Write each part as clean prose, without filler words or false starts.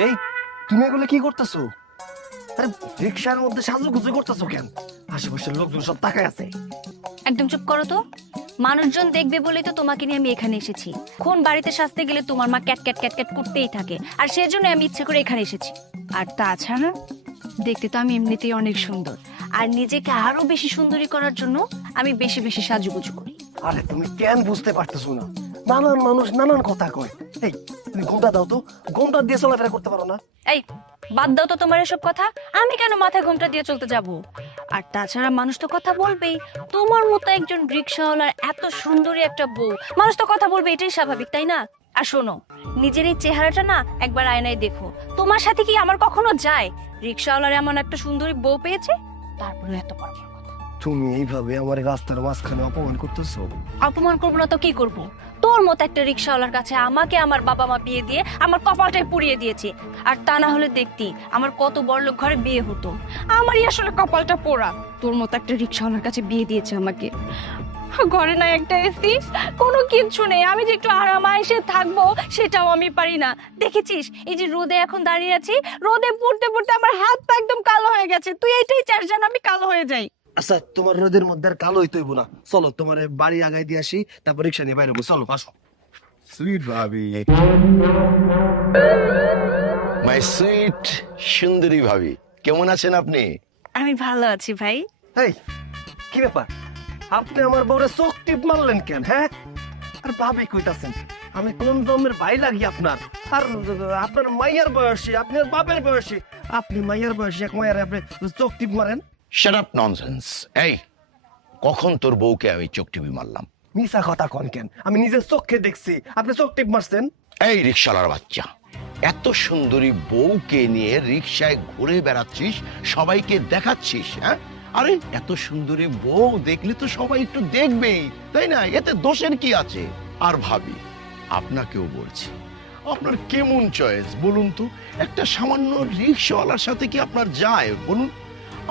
এই, তুমি এগুলো কি করতেছো? আরে রিক্সার মধ্যে সাজুগুজু করতেছো কেন? আশেপাশের লোকজন সব তাকায় আছে। একদম চুপ করো তো। মানুষজন দেখবে বলেই তো তোমাকে নিয়ে আমি এখানে এসেছি। কোন বাড়িতে সাজতে গেলে তোমার মা ক্যাট ক্যাট ক্যাট ক্যাট করতেই থাকে, আর সেজন্য আমি ইচ্ছে করে এখানে এসেছি। আর তাছাড়া দেখতে তো আমি এমনিতেই অনেক সুন্দর, আর নিজেকে আরো বেশি সুন্দরী করার জন্য আমি বেশি বেশি সাজুগুজু করি। আরে তুমি কেন বুঝতে পারতেছো না? নানান মানুষ নানান কথা কয়। এই, তুমি ঘোমটা দাও তো, ঘোমটা দিয়ে চলাফেরা করতে পারো না? এই, বাদ দাও তো তোমার এসব কথা। আমি কেন মাথায় ঘোমটা দিয়ে চলতে যাব? আর তাছাড়া মানুষ তো কথা বলবেই। তোমার মতো একজন রিক্সাওয়ালার এত সুন্দরী একটা বউ, মানুষ তো কথা বলবে, এটাই স্বাভাবিক, তাই না? আর শোনো, নিজের এই চেহারাটা না একবার আয়নায় দেখো। তোমার সাথে কি আমার কখনো যায় রিক্সাওয়ালার এমন একটা সুন্দরী বউ পেয়েছে, তারপরে এত বড় বড় কথা? তুমি এইভাবে আমার রাস্তার মাঝখানে অপমান করতেছো। অপমান করবো না তো কি করব? তোর মতো একটা রিক্সাওয়ালার কাছে আমাকে আমার বাবা মা বিয়ে দিয়ে আমার কপালটাই পুড়িয়ে দিয়েছে। আর তা না হলে দেখতি আমার কত বড়লোক ঘরে বিয়ে হতো। আমারই আসলে কপালটা পোড়া, তোর মতো একটা রিক্সাওয়ালার কাছে বিয়ে দিয়েছে আমাকে। ঘরে না একটা এসি, কোনো কিচ্ছু নেই। আমি যে একটু আরামায়েশে থাকবো সেটাও আমি পারি না। দেখেছিস এই যে রোদে এখন দাঁড়িয়ে আছি, রোদে পড়তে পড়তে আমার হাত পা একদম কালো হয়ে গেছে। তুই এটাই চাস যেন আমি কালো হয়ে যাই? আচ্ছা, তোমার রোদের মধ্যে আর কালো হইতে হইব না। চলো তোমার বাড়ি আগায় দিয়ে আসি, তারপর রিক্সা নিয়ে বাইরে হবো। চলো আসো। সুইট ভাবি, মাই সুইট সুন্দরী ভাবি, কেমন আছেন আপনি? আমি ভালো আছি ভাই। এই, কি ব্যাপার? আপনি আমার বউরে চোখ টিপ মারলেন কেন? হ্যাঁ, আর ভাবি কইতাছেন আমি কোন জন্মের ভাই লাগি আপনার? আর আপনার মাইয়ার বয়সী, আপনার বাপের বয়সী, আপনি মাইয়ার বয়সী এক মাইয়ারে আপনি চোখ টিপ মারেন? Shut up nonsense. এই, কখন তোর বউকে আমি চোখ টিপি মারলাম? মিছা কথা কন কেন? আমি নিজের চোখে দেখছি আপনি চোখ টিপ মারছেন। এই রিক্সালার বাচ্চা, এত সুন্দরী বউকে নিয়ে রিক্সায় ঘুরে বেড়াচ্ছিস, সবাইকে দেখাচ্ছিস, হ্যাঁ? আরে এত সুন্দরী বউ দেখলে তো সবাই একটু দেখবেই, তাই না? এতে দোষের কি আছে? আর ভাবি, আপনাকেও বলছি, আপনার কেমন চয়েস বলুন তো? একটা সামান্য রিক্সাওয়ালার সাথে কি আপনার যায় বলুন?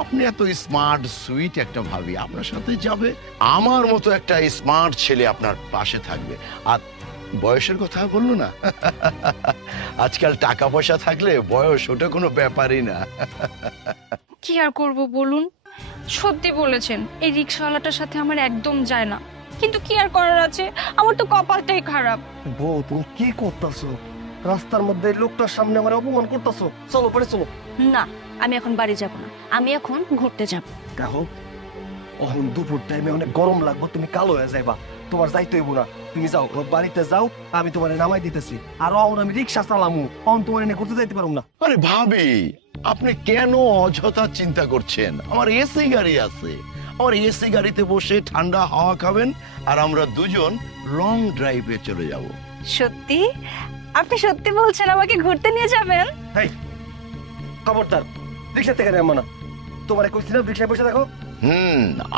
আপনি এত স্মার্ট সুইট একটা ভাবি আপনার সাথে যাবে, আমার মতো একটা স্মার্ট ছেলে আপনার পাশে থাকবে। আর বয়সের কথা বললো না, আজকাল টাকা পয়সা থাকলে বয়স ওটা কোনো ব্যাপারই না। কি আর করব বলুন? সত্যি বলেছেন, এই রিক্সাওয়ালাটার সাথে আমার একদম যায় না। কিন্তু কি আর করার আছে, আমার তো কপালটাই খারাপ। বউ, তুমি কি করতেছো? রাস্তার মধ্যে এই লোকটার সামনে আমার অপমান করতেছো। চলো পরে চলো। না, আমি এখন বাড়ি যাব না, আমি এখন ঘুরতে যাব। দেখো, এখন দুপুর টাইমে অনেক গরম লাগবে, তুমি কালো হয়ে যাইবা। তোমার যাইতে হইব না, তুমি যাও বাড়িতে যাও, আমি তোমার নামাই দিতেছি। আর অন আমি রিক্সা চালামু, অন তোমার এনে করতে যাইতে পারুম না। আরে ভাবি, আপনি কেন অযথা চিন্তা করছেন? আমার এসি গাড়ি আছে, আমার এসি গাড়িতে বসে ঠান্ডা হাওয়া খাবেন, আর আমরা দুজন লং ড্রাইভে চলে যাব। সত্যি? আপনি সত্যি বলছেন আমাকে ঘুরতে নিয়ে যাবেন? এই, খবরদার, রিক্সা থেকে নামো না। তোমার কইছিলাম রিক্সায় বসে দেখো।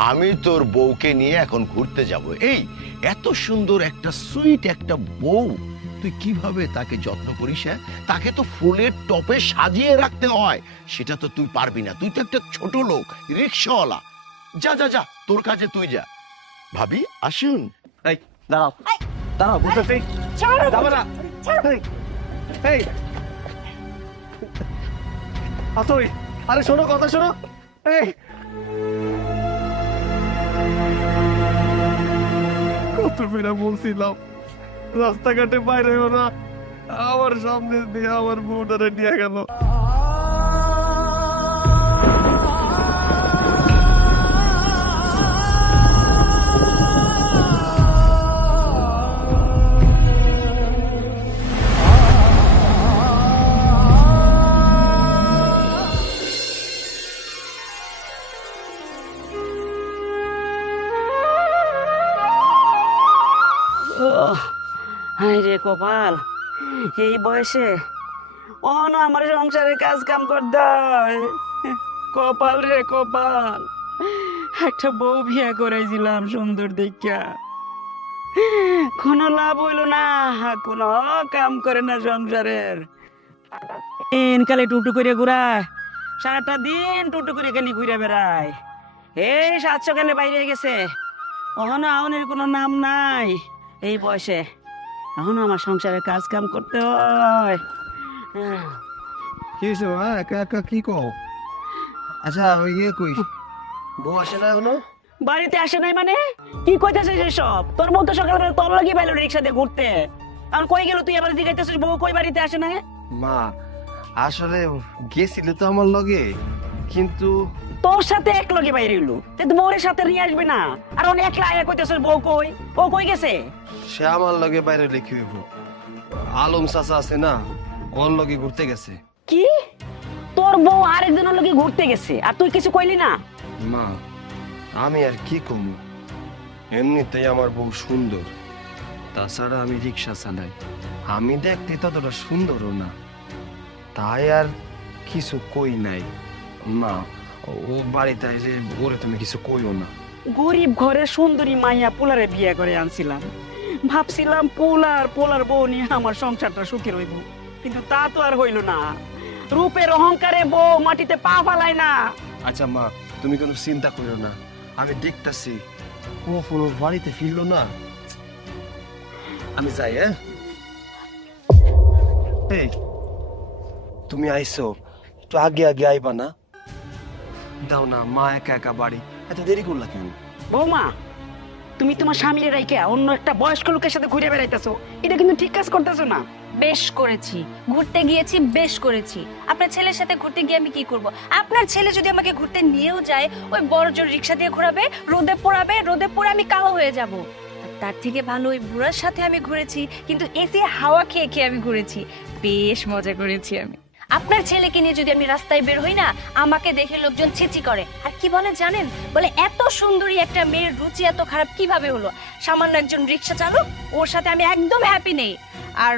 আমি তোর বউকে নিয়ে এখন ঘুরতে যাব। এই এত সুন্দর একটা সুইট একটা বউ, তুই কিভাবে তাকে যত্ন করিস? হ্যাঁ, তাকে তো ফুলের টপে সাজিয়ে রাখতে হয়, সেটা তো তুই পারবি না। তুই তো একটা ছোট লোক, রিক্সাওয়ালা। যা যা যা, তোর কাজে তুই যা। ভাবি আসুন। এই, দাঁড়াও দাঁড়াও, বুঝতেছি যাবে না। এই, এই, আসোই। আরে শোনো, কথা শোনো। এই, কত বেড়া বলছিলাম রাস্তাঘাটে বাইরে ওরা আমার সামনে দিয়ে আমার বউটারে নিয়ে গেল। হাই রে কপাল, এই বয়সে অন আমার সংসারে কাজ কাম করতে হয়। কপাল রে কপাল, একটা বউ বিয়া করাইছিলাম সুন্দর দেখা, কোনো লাভ হইল না, কোনো কাম করে না সংসারের। কালে টুটু করে ঘুরায়, সারাটা দিন টুটু করে কেন ঘুরে বেড়ায়। এই 700 কেনে বাইরে গেছে, অহনো আউনের কোনো নাম নাই। এই বয়সে এখনো আমার সংসারে কাজ কাম করতে হয়। কি হয়েছে মা একা একা কি কও? আচ্ছা ওই ইয়ে কই, বউ আসে না এখনো? বাড়িতে আসে নাই মানে কি কইতেছিস এসব? তোর বউ তো সকালবেলা তোর লাগি পাইলো রিক্সা দিয়ে ঘুরতে, আর কই গেল তুই আবার জিজ্ঞাসা বউ কই বাড়িতে আসে না? মা আসলে গেছিল তো আমার লগে, কিন্তু তোর সাথে এক লগে বাইরে এলো, তুই বউরের সাথে নিয়ে আসবি না? আর অনেক একলা আয়া কইতেছিস বউ কই, ও কই গেছে? সে আমার লগে বাইরে লিখে হইব। আলম চাচা আছে না, ওর লগে ঘুরতে গেছে। কি তোর বউ আরেকজনের লগে ঘুরতে গেছে আর তুই কিছু কইলি না? মা আমি আর কি কম, এমনিতেই আমার বউ সুন্দর, তাছাড়া আমি রিক্সা চালাই, আমি দেখতে ততটা সুন্দরও না, তাই আর কিছু কই নাই। মা ও বাড়িতে আইলে ওরে তুমি কিছু কইও না। গরিব ঘরে সুন্দরী মাইয়া পোলারে বিয়ে করে আনছিলাম, ভাবছিলাম পোলার বউ নিয়ে আমার সংসারটা সুখে রইব, কিন্তু তা তো আর হইল না। রূপের অহংকারে বউ মাটিতে পা ফালায় না। আচ্ছা মা তুমি কোনো চিন্তা করো না, আমি দেখতাছি ও পুরো বাড়িতে ফিরলো না। আমি যাই। হ্যাঁ এই তুমি আইসো, একটু আগে আগে আইবা না? দাও না, মা একা একা বাড়ি, এত দেরি করলা কেন? বৌমা তুমি তোমার স্বামীর রাইখা অন্য একটা বয়স্ক লোকের সাথে ঘুরে বেড়াইতেছো, এটা কিন্তু ঠিক কাজ করতেছো না। বেশ করেছি, ঘুরতে গিয়েছি, বেশ করেছি। আপনার ছেলের সাথে ঘুরতে গিয়ে আমি কি করব? আপনার ছেলে যদি আমাকে ঘুরতে নিয়েও যায়, ওই বড় জোর রিক্সা দিয়ে ঘোরাবে, রোদে পোড়াবে, রোদে পড়ে আমি কালো হয়ে যাব। তার থেকে ভালো ওই বুড়ার সাথে আমি ঘুরেছি, কিন্তু এসে হাওয়া খেয়ে খেয়ে আমি ঘুরেছি, বেশ মজা করেছি আমি। আপনার ছেলেকে নিয়ে যদি আমি রাস্তায় বের হই না, আমাকে দেখে লোকজন ছিছি করে, আর কি বলে জানেন? বলে এত সুন্দরী একটা মেয়ের রুচি এত খারাপ কিভাবে হলো? সামান্য একজন রিক্সা চালক, ওর সাথে আমি একদম হ্যাপি নেই। আর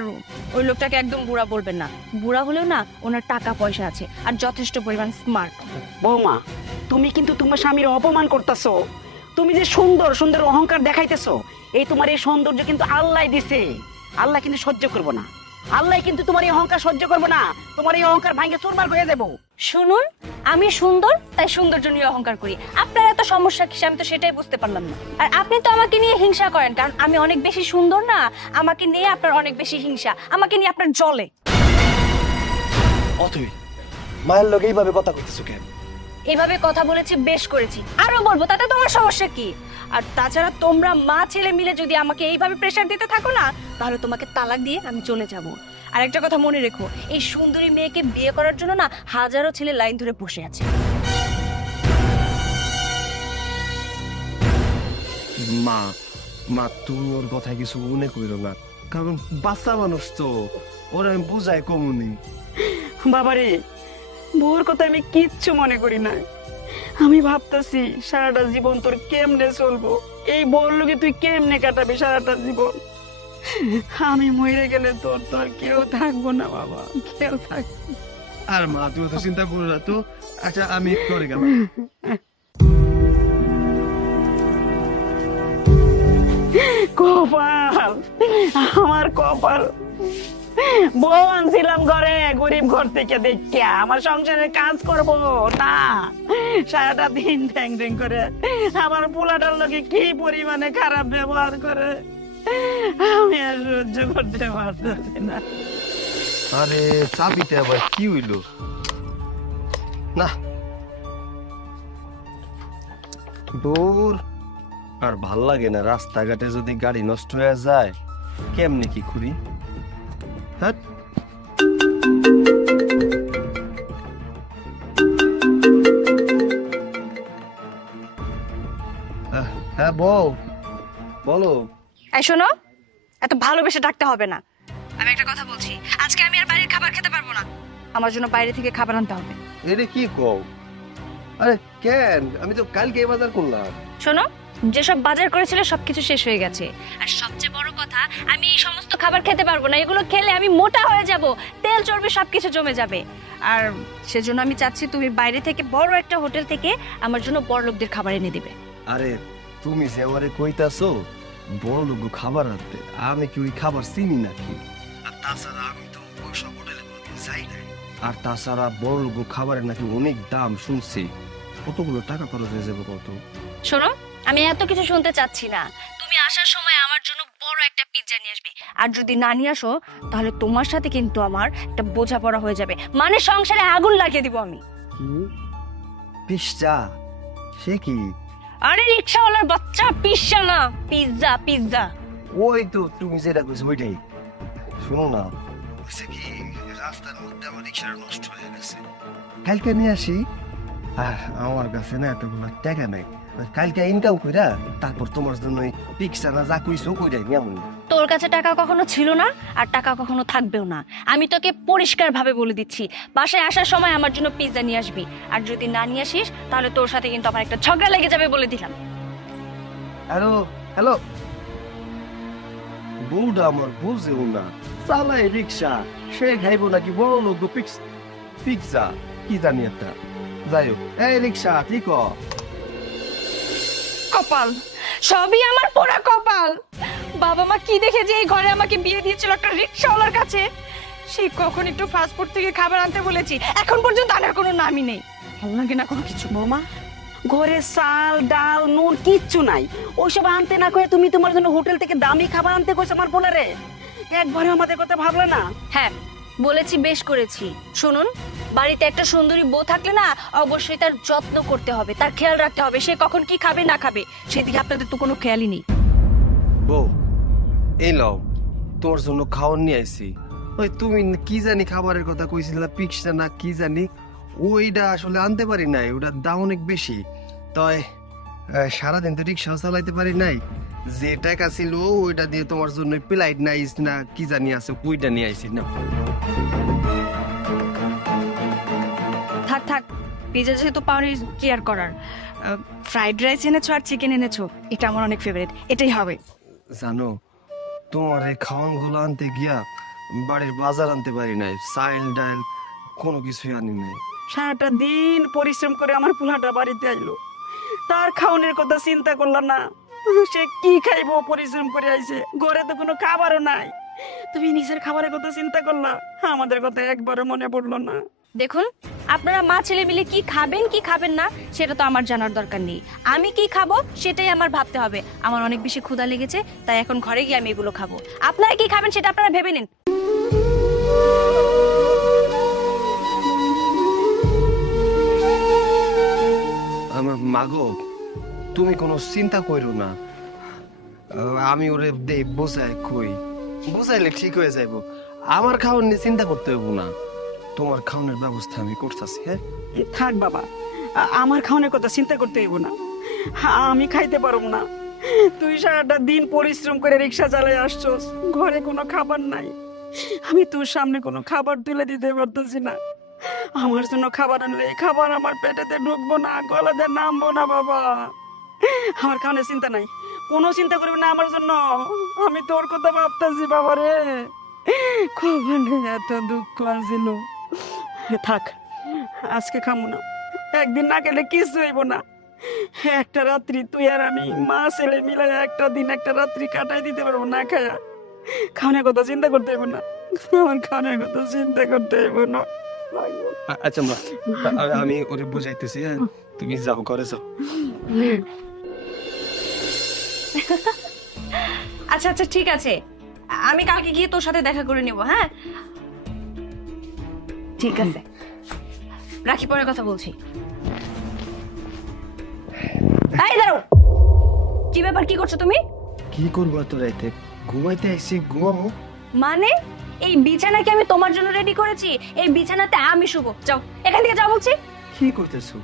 ওই লোকটাকে একদম বুড়া বলবেন না, বুড়া হলেও না ওনার টাকা পয়সা আছে আর যথেষ্ট পরিমাণ স্মার্ট। বৌমা তুমি কিন্তু তোমার স্বামীর অপমান করতেছো। তুমি যে সুন্দর সুন্দর অহংকার দেখাইতেছো, এই তোমার এই সৌন্দর্য কিন্তু আল্লাহ দিছে, আল্লাহ কিন্তু সহ্য করবো না। আল্লাহ কিন্তু তোমার এই অহংকার সহ্য করবো না, তোমার এই অহংকার ভাঙে চুরমার হয়ে দেবো। শুনুন, আমি সুন্দর তাই সৌন্দর্য নিয়ে অহংকার করি, আপনার এত সমস্যা কি আমি তো সেটাই বুঝতে পারলাম না। আর আপনি তো আমাকে নিয়ে হিংসা করেন, কারণ আমি অনেক বেশি সুন্দর না, আমাকে নিয়ে আপনার অনেক বেশি হিংসা, আমাকে নিয়ে আপনার জলে। অতই মায়ের লগে এইভাবে কথা কইতেছো কেন? এইভাবে কথা বলেছি, বেশ করেছি, আরো বলবো, তাতে তোমার সমস্যা কি? আর তাছাড়া তোমরা মা ছেলে মিলে যদি আমাকে এইভাবে প্রেসার দিতে থাকো না, তাহলে তোমাকে তালাক দিয়ে আমি চলে যাব। আর একটা কথা মনে রেখো, এই সুন্দরী মেয়েকে বিয়ে করার জন্য না হাজারো ছেলে লাইন ধরে বসে আছে। মা মা তুমি ওর কথায় কিছু মনে করো না, কারণ বাচ্চা মানুষ তো, ওরা আমি বুঝাই কমুনি। বাবারে বউর কথা আমি কিচ্ছু মনে করি না, আমি ভাবতেছি সারাটা জীবন তোর কেমনে চলবো, এই বউর লোকে তুই কেমনে কাটাবি সারাটা জীবন। আমি মরে গেলে তোর তো আর কেউ থাকবো না বাবা, কেউ থাকবো না। আর মা তুমি তো চিন্তা করো না তো। আচ্ছা আমি করে গেলাম। কপাল, আমার কপাল, বউ আনছিলাম ঘরে, গরিব ঘর থেকে দেখিয়া আমার সংসারে কাজ করব না, সারাটা দিন ঠ্যাং ঠ্যাং করে আমার পোলাটার লোকে কি পরিমাণে খারাপ ব্যবহার করে, আমি আর সহ্য করতে পারতেছি না। আরে চাবিতে আবার কি হইলো? না দূর, আর ভাল লাগে না রাস্তাঘাটে যদি গাড়ি নষ্ট হয়ে যায়, কেমনে কি করি? হ্যাঁ হ্যাঁ বল, বলো। এই শোনো, এত ভালোবেসে ডাকতে হবে না। আমি একটা কথা বলছি, আজকে আমি আর বাইরের খাবার খেতে পারবো না, আমার জন্য বাইরে থেকে খাবার আনতে হবে। এটা কি কও? আরে কেন, আমি তো কালকে বাজার করলাম। শোনো, যেসব বাজার করেছিল সবকিছু শেষ হয়ে গেছে, আর সবচেয়ে বড় কথা, আমি এই সমস্ত খাবার খেতে পারবো না, এগুলো খেলে আমি মোটা হয়ে যাব, তেল চর্বি সবকিছু জমে যাবে। আর সেজন্য আমি চাচ্ছি তুমি বাইরে থেকে বড় একটা হোটেল থেকে আমার জন্য বড় লোকদের খাবার এনে দিবে। আরে তুমি যে আমারে কইতাছো বড় লোক খাবার আনতে, আমি কি ওই খাবার চিনি নাকি? আর তাছাড়া আমি তো ওইসব হোটেলে কোনোদিন যাই নাই। আর তাছাড়া বড় লোক খাবারের নাকি অনেক দাম শুনছি, কতগুলো টাকা খরচ হয়ে যাবে কত। শোনো, আমি এত কিছু শুনতে চাচ্ছি না, তুমি আসার সময় আমার জন্য বড় একটা পিৎজা নিয়ে আসবে, আর যদি না নিয়ে আসো তাহলে তোমার সাথে কিন্তু আমার একটা বোঝাপড়া হয়ে যাবে, মানে সংসারে আগুন লাগিয়ে দিব আমি। কি পিজ্জা? সে কি? আরে রিক্সাওয়ালার বাচ্চা, পিজ্জা না, পিজ্জা পিজ্জা। ওই তো তুমি যেটা কইছো ওইটাই। শোনো না, হইছে কি রাস্তার মধ্যে আমার রিক্সাটা নষ্ট হয়ে গেছে, কালকে নিয়ে আসি। আর আমার কাছে না এতগুলো টাকা নাই, কালকে ইনকাম কইরা তারপর তোমার জন্য পিজ্জা না যা কইছো কইরাই নিয়ে আমু। তোর কাছে টাকা কখনো ছিল না আর টাকা কখনো থাকবেও না। আমি তোকে পরিষ্কার ভাবে বলে দিচ্ছি, বাসায় আসার সময় আমার জন্য পিজ্জা নিয়ে আসবি, আর যদি না নিয়ে আসিস তাহলে তোর সাথে কিন্তু আমার একটা ঝগড়া লেগে যাবে বলে দিলাম। হ্যালো হ্যালো, বউটা আমার বুঝেও না, চালায় রিক্সা, সে খাইবো নাকি বড় লোক পিজ্জা কি জানি একটা। যাই হোক, এই রিক্সা ঠিক কপাল, সবই আমার পোড়া কপাল। বাবা মা কি দেখে যে এই ঘরে আমাকে বিয়ে দিয়েছিল একটা রিক্সাওয়ালার কাছে, সেই কখন একটু ফাস্টফুড থেকে খাবার আনতে বলেছি, এখন পর্যন্ত আনার কোনো নামই নেই। ভালো লাগে না কোনো কিছু। বৌমা, ঘরে চাল ডাল নুন কিচ্ছু নাই, ওইসব আনতে না করে তুমি তোমার জন্য হোটেল থেকে দামি খাবার আনতে কইছো আমার পোলারে, একবারে আমাদের কথা ভাবলে না? হ্যাঁ বলেছি, বেশ করেছি। শুনুন, বাড়িতে একটা সুন্দরী বউ থাকলে না অবশ্যই তার যত্ন করতে হবে, তার খেয়াল রাখতে হবে, সে কখন কি খাবে না খাবে সেদিকে আপনাদের তো কোনো খেয়ালই নেই। বউ এই লও, তোমার জন্য খাওয়ার নিয়ে আইছি। ওই তুমি কি জানি খাবারের কথা কইছিলা, পিক্সা না কি জানি, ওইটা আসলে আনতে পারি নাই, ওটার দাম অনেক বেশি। তাই সারাদিন তো রিক্সাও চালাইতে পারি নাই, যে টাকা ছিল ওইটা দিয়ে তোমার জন্য প্লাইট নাইস না কি জানি আছে ওইটা নিয়ে আইছি না। থাক থাক, পিজা যেহেতু পাওনি কি আর করার। ফ্রাইড রাইস এনেছো আর চিকেন এনেছো, এটা আমার অনেক ফেভারিট, এটাই হবে। জানো, তোমার এই খাওয়ানগুলো আনতে গিয়া বাড়ির বাজার আনতে পারি নাই, চাইল ডাল কোনো কিছুই আনি নাই। সারাটা দিন পরিশ্রম করে আমার পোলাটা বাড়িতে আইলো, তার খাওয়ানোর কথা চিন্তা করলাম না, সে কি খাইবো, পরিশ্রম করে আইছে, ঘরে তো কোনো খাবারও নাই, তুমি নিজের খাবারের কথা চিন্তা করলা, আমাদের কথা একবারও মনে পড়লো না। দেখুন, আপনারা মা ছেলে মিলে কি খাবেন কি খাবেন না সেটা তো আমার জানার দরকার নেই, আমি কি খাবো সেটাই আমার ভাবতে হবে। আমার অনেক বেশি ক্ষুধা লেগেছে, তাই এখন ঘরে গিয়ে আমি এগুলো খাবো। আপনারা কি খাবেন সেটা আপনারা ভেবে নিন। আমার মাগো, তুমি কোনো চিন্তা করো না, আমি ওরে বোঝাই কই, বোঝাইলে ঠিক হয়ে যাইব। আমার খাওয়ার নিয়ে চিন্তা করতে হইব না, তোমার খাওয়ানোর ব্যবস্থা আমি করতেছি। হ্যাঁ থাক বাবা, আমার খাওয়ানোর কথা চিন্তা করতে হইব না, আমি খাইতে পারবো না। তুই সারাটা দিন পরিশ্রম করে রিক্সা চালাই আসছস, ঘরে কোনো খাবার নাই, আমি তোর সামনে কোনো খাবার তুলে দিতে পারতেছি না। আমার জন্য খাবার আনলে এই খাবার আমার পেটেতে ঢুকবো না, গলাতে নামবো না বাবা। আমার খাওয়ানোর চিন্তা নাই, কোনো চিন্তা করবি না আমার জন্য, আমি তোর কথা ভাবতেছি বাবা রে। কখনো এত দুঃখ আসিল। থাক, আজকে খামো না, একদিন না খেলে কিছু হইব না। একটা রাত্রি তুই আর আমি মা ছেলে মিলে একটা দিন একটা রাত্রি কাটাই দিতে পারবো না খায়া। খাওয়ানোর কথা চিন্তা করতে হইব না, আমার খাওয়ানোর কথা চিন্তা করতে হইব না। আচ্ছা মা, আমি ওরে বুঝাইতেছি, হ্যাঁ তুমি যাও, ঘরে যাও। আচ্ছা আচ্ছা ঠিক আছে, আমি কালকে গিয়ে তোর সাথে দেখা করে নেব। হ্যাঁ ঠিক আছে, রাখি, পরে কথা বলছি। এই দাঁড়াও, কি ব্যাপার, কি করছো তুমি? কি করবো এত রাইতে? ঘুমাইতে আইছি, ঘুমাবো মানে এই বিছানা কি আমি তোমার জন্য রেডি করেছি? এই বিছানাতে আমি শুবো, যাও এখান থেকে যাও বলছি। কি করতেছো?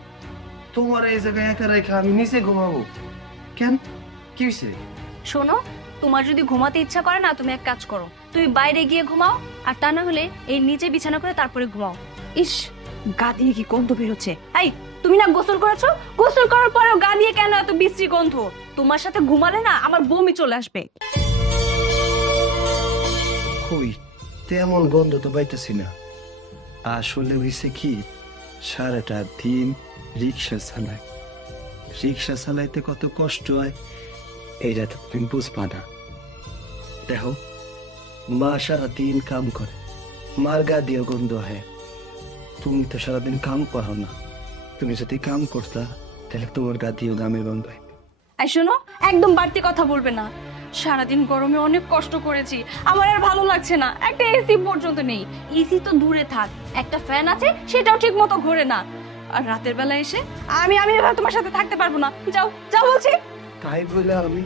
তোমার এই জায়গায় একা রেখা আমি নিচে ঘুমাবো কেন? কি হয়েছে? শোনো, তোমার যদি ঘুমাতে ইচ্ছা করে না, তুমি এক কাজ করো, তুমি বাইরে গিয়ে ঘুমাও, আর তা না হলে এই নিচে বিছানা করে তারপরে ঘুমাও। ইস, গা দিয়ে কি গন্ধ বেরোচ্ছে। এই, তুমি না গোসল করেছো? গোসল করার পরেও গা দিয়ে কেন এত বিশ্রী গন্ধ? তোমার সাথে ঘুমালে না আমার বমি চলে আসবে। কই, তেমন গন্ধ তো পাইতেছি না। আসলে হয়েছে কি, সারাটা দিন রিক্সা চালায়, রিক্সা চালাইতে কত কষ্ট হয় এইটা তো তুমি বুঝবা না। দেখো, মা সারাদিন কাম করে, মার গা দিয়ে গন্ধ হয়। তুমি তো সারাদিন কাম করো না, তুমি যদি কাম করতা তাহলে তোমার গা দিয়ে গামের গন্ধ হয়। এই শোনো, একদম বাড়তি কথা বলবে না। সারাদিন গরমে অনেক কষ্ট করেছি, আমার আর ভালো লাগছে না। একটা এসি পর্যন্ত নেই। এসি তো দূরে থাক, একটা ফ্যান আছে সেটাও ঠিক মতো ঘোরে না। আর রাতের বেলা এসে আমি এভাবে তোমার সাথে থাকতে পারবো না। যাও যাও বলছি। তাই বলে আমি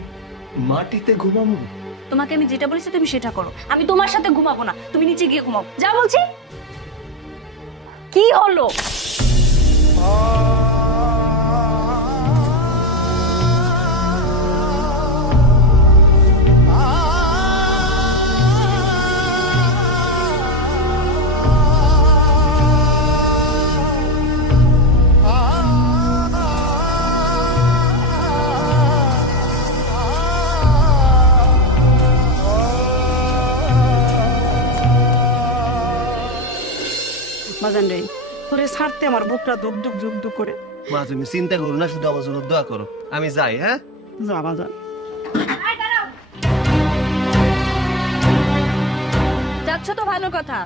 মাটিতে ঘুমাবো? তোমাকে আমি যেটা বলেছি তুমি সেটা করো। আমি তোমার সাথে ঘুমাবো না, তুমি নিচে গিয়ে ঘুমাও। যা বলছি। কি হলো? বাজান রে, তোরে ছাড়তে আমার বুকটা ধুক ধুক ধুক ধুক করে। মা তুমি চিন্তা করো না, শুধু আমার জন্য দোয়া করো। আমি যাই, হ্যাঁ? যা বাজান। যাচ্ছ তো ভালো কথা।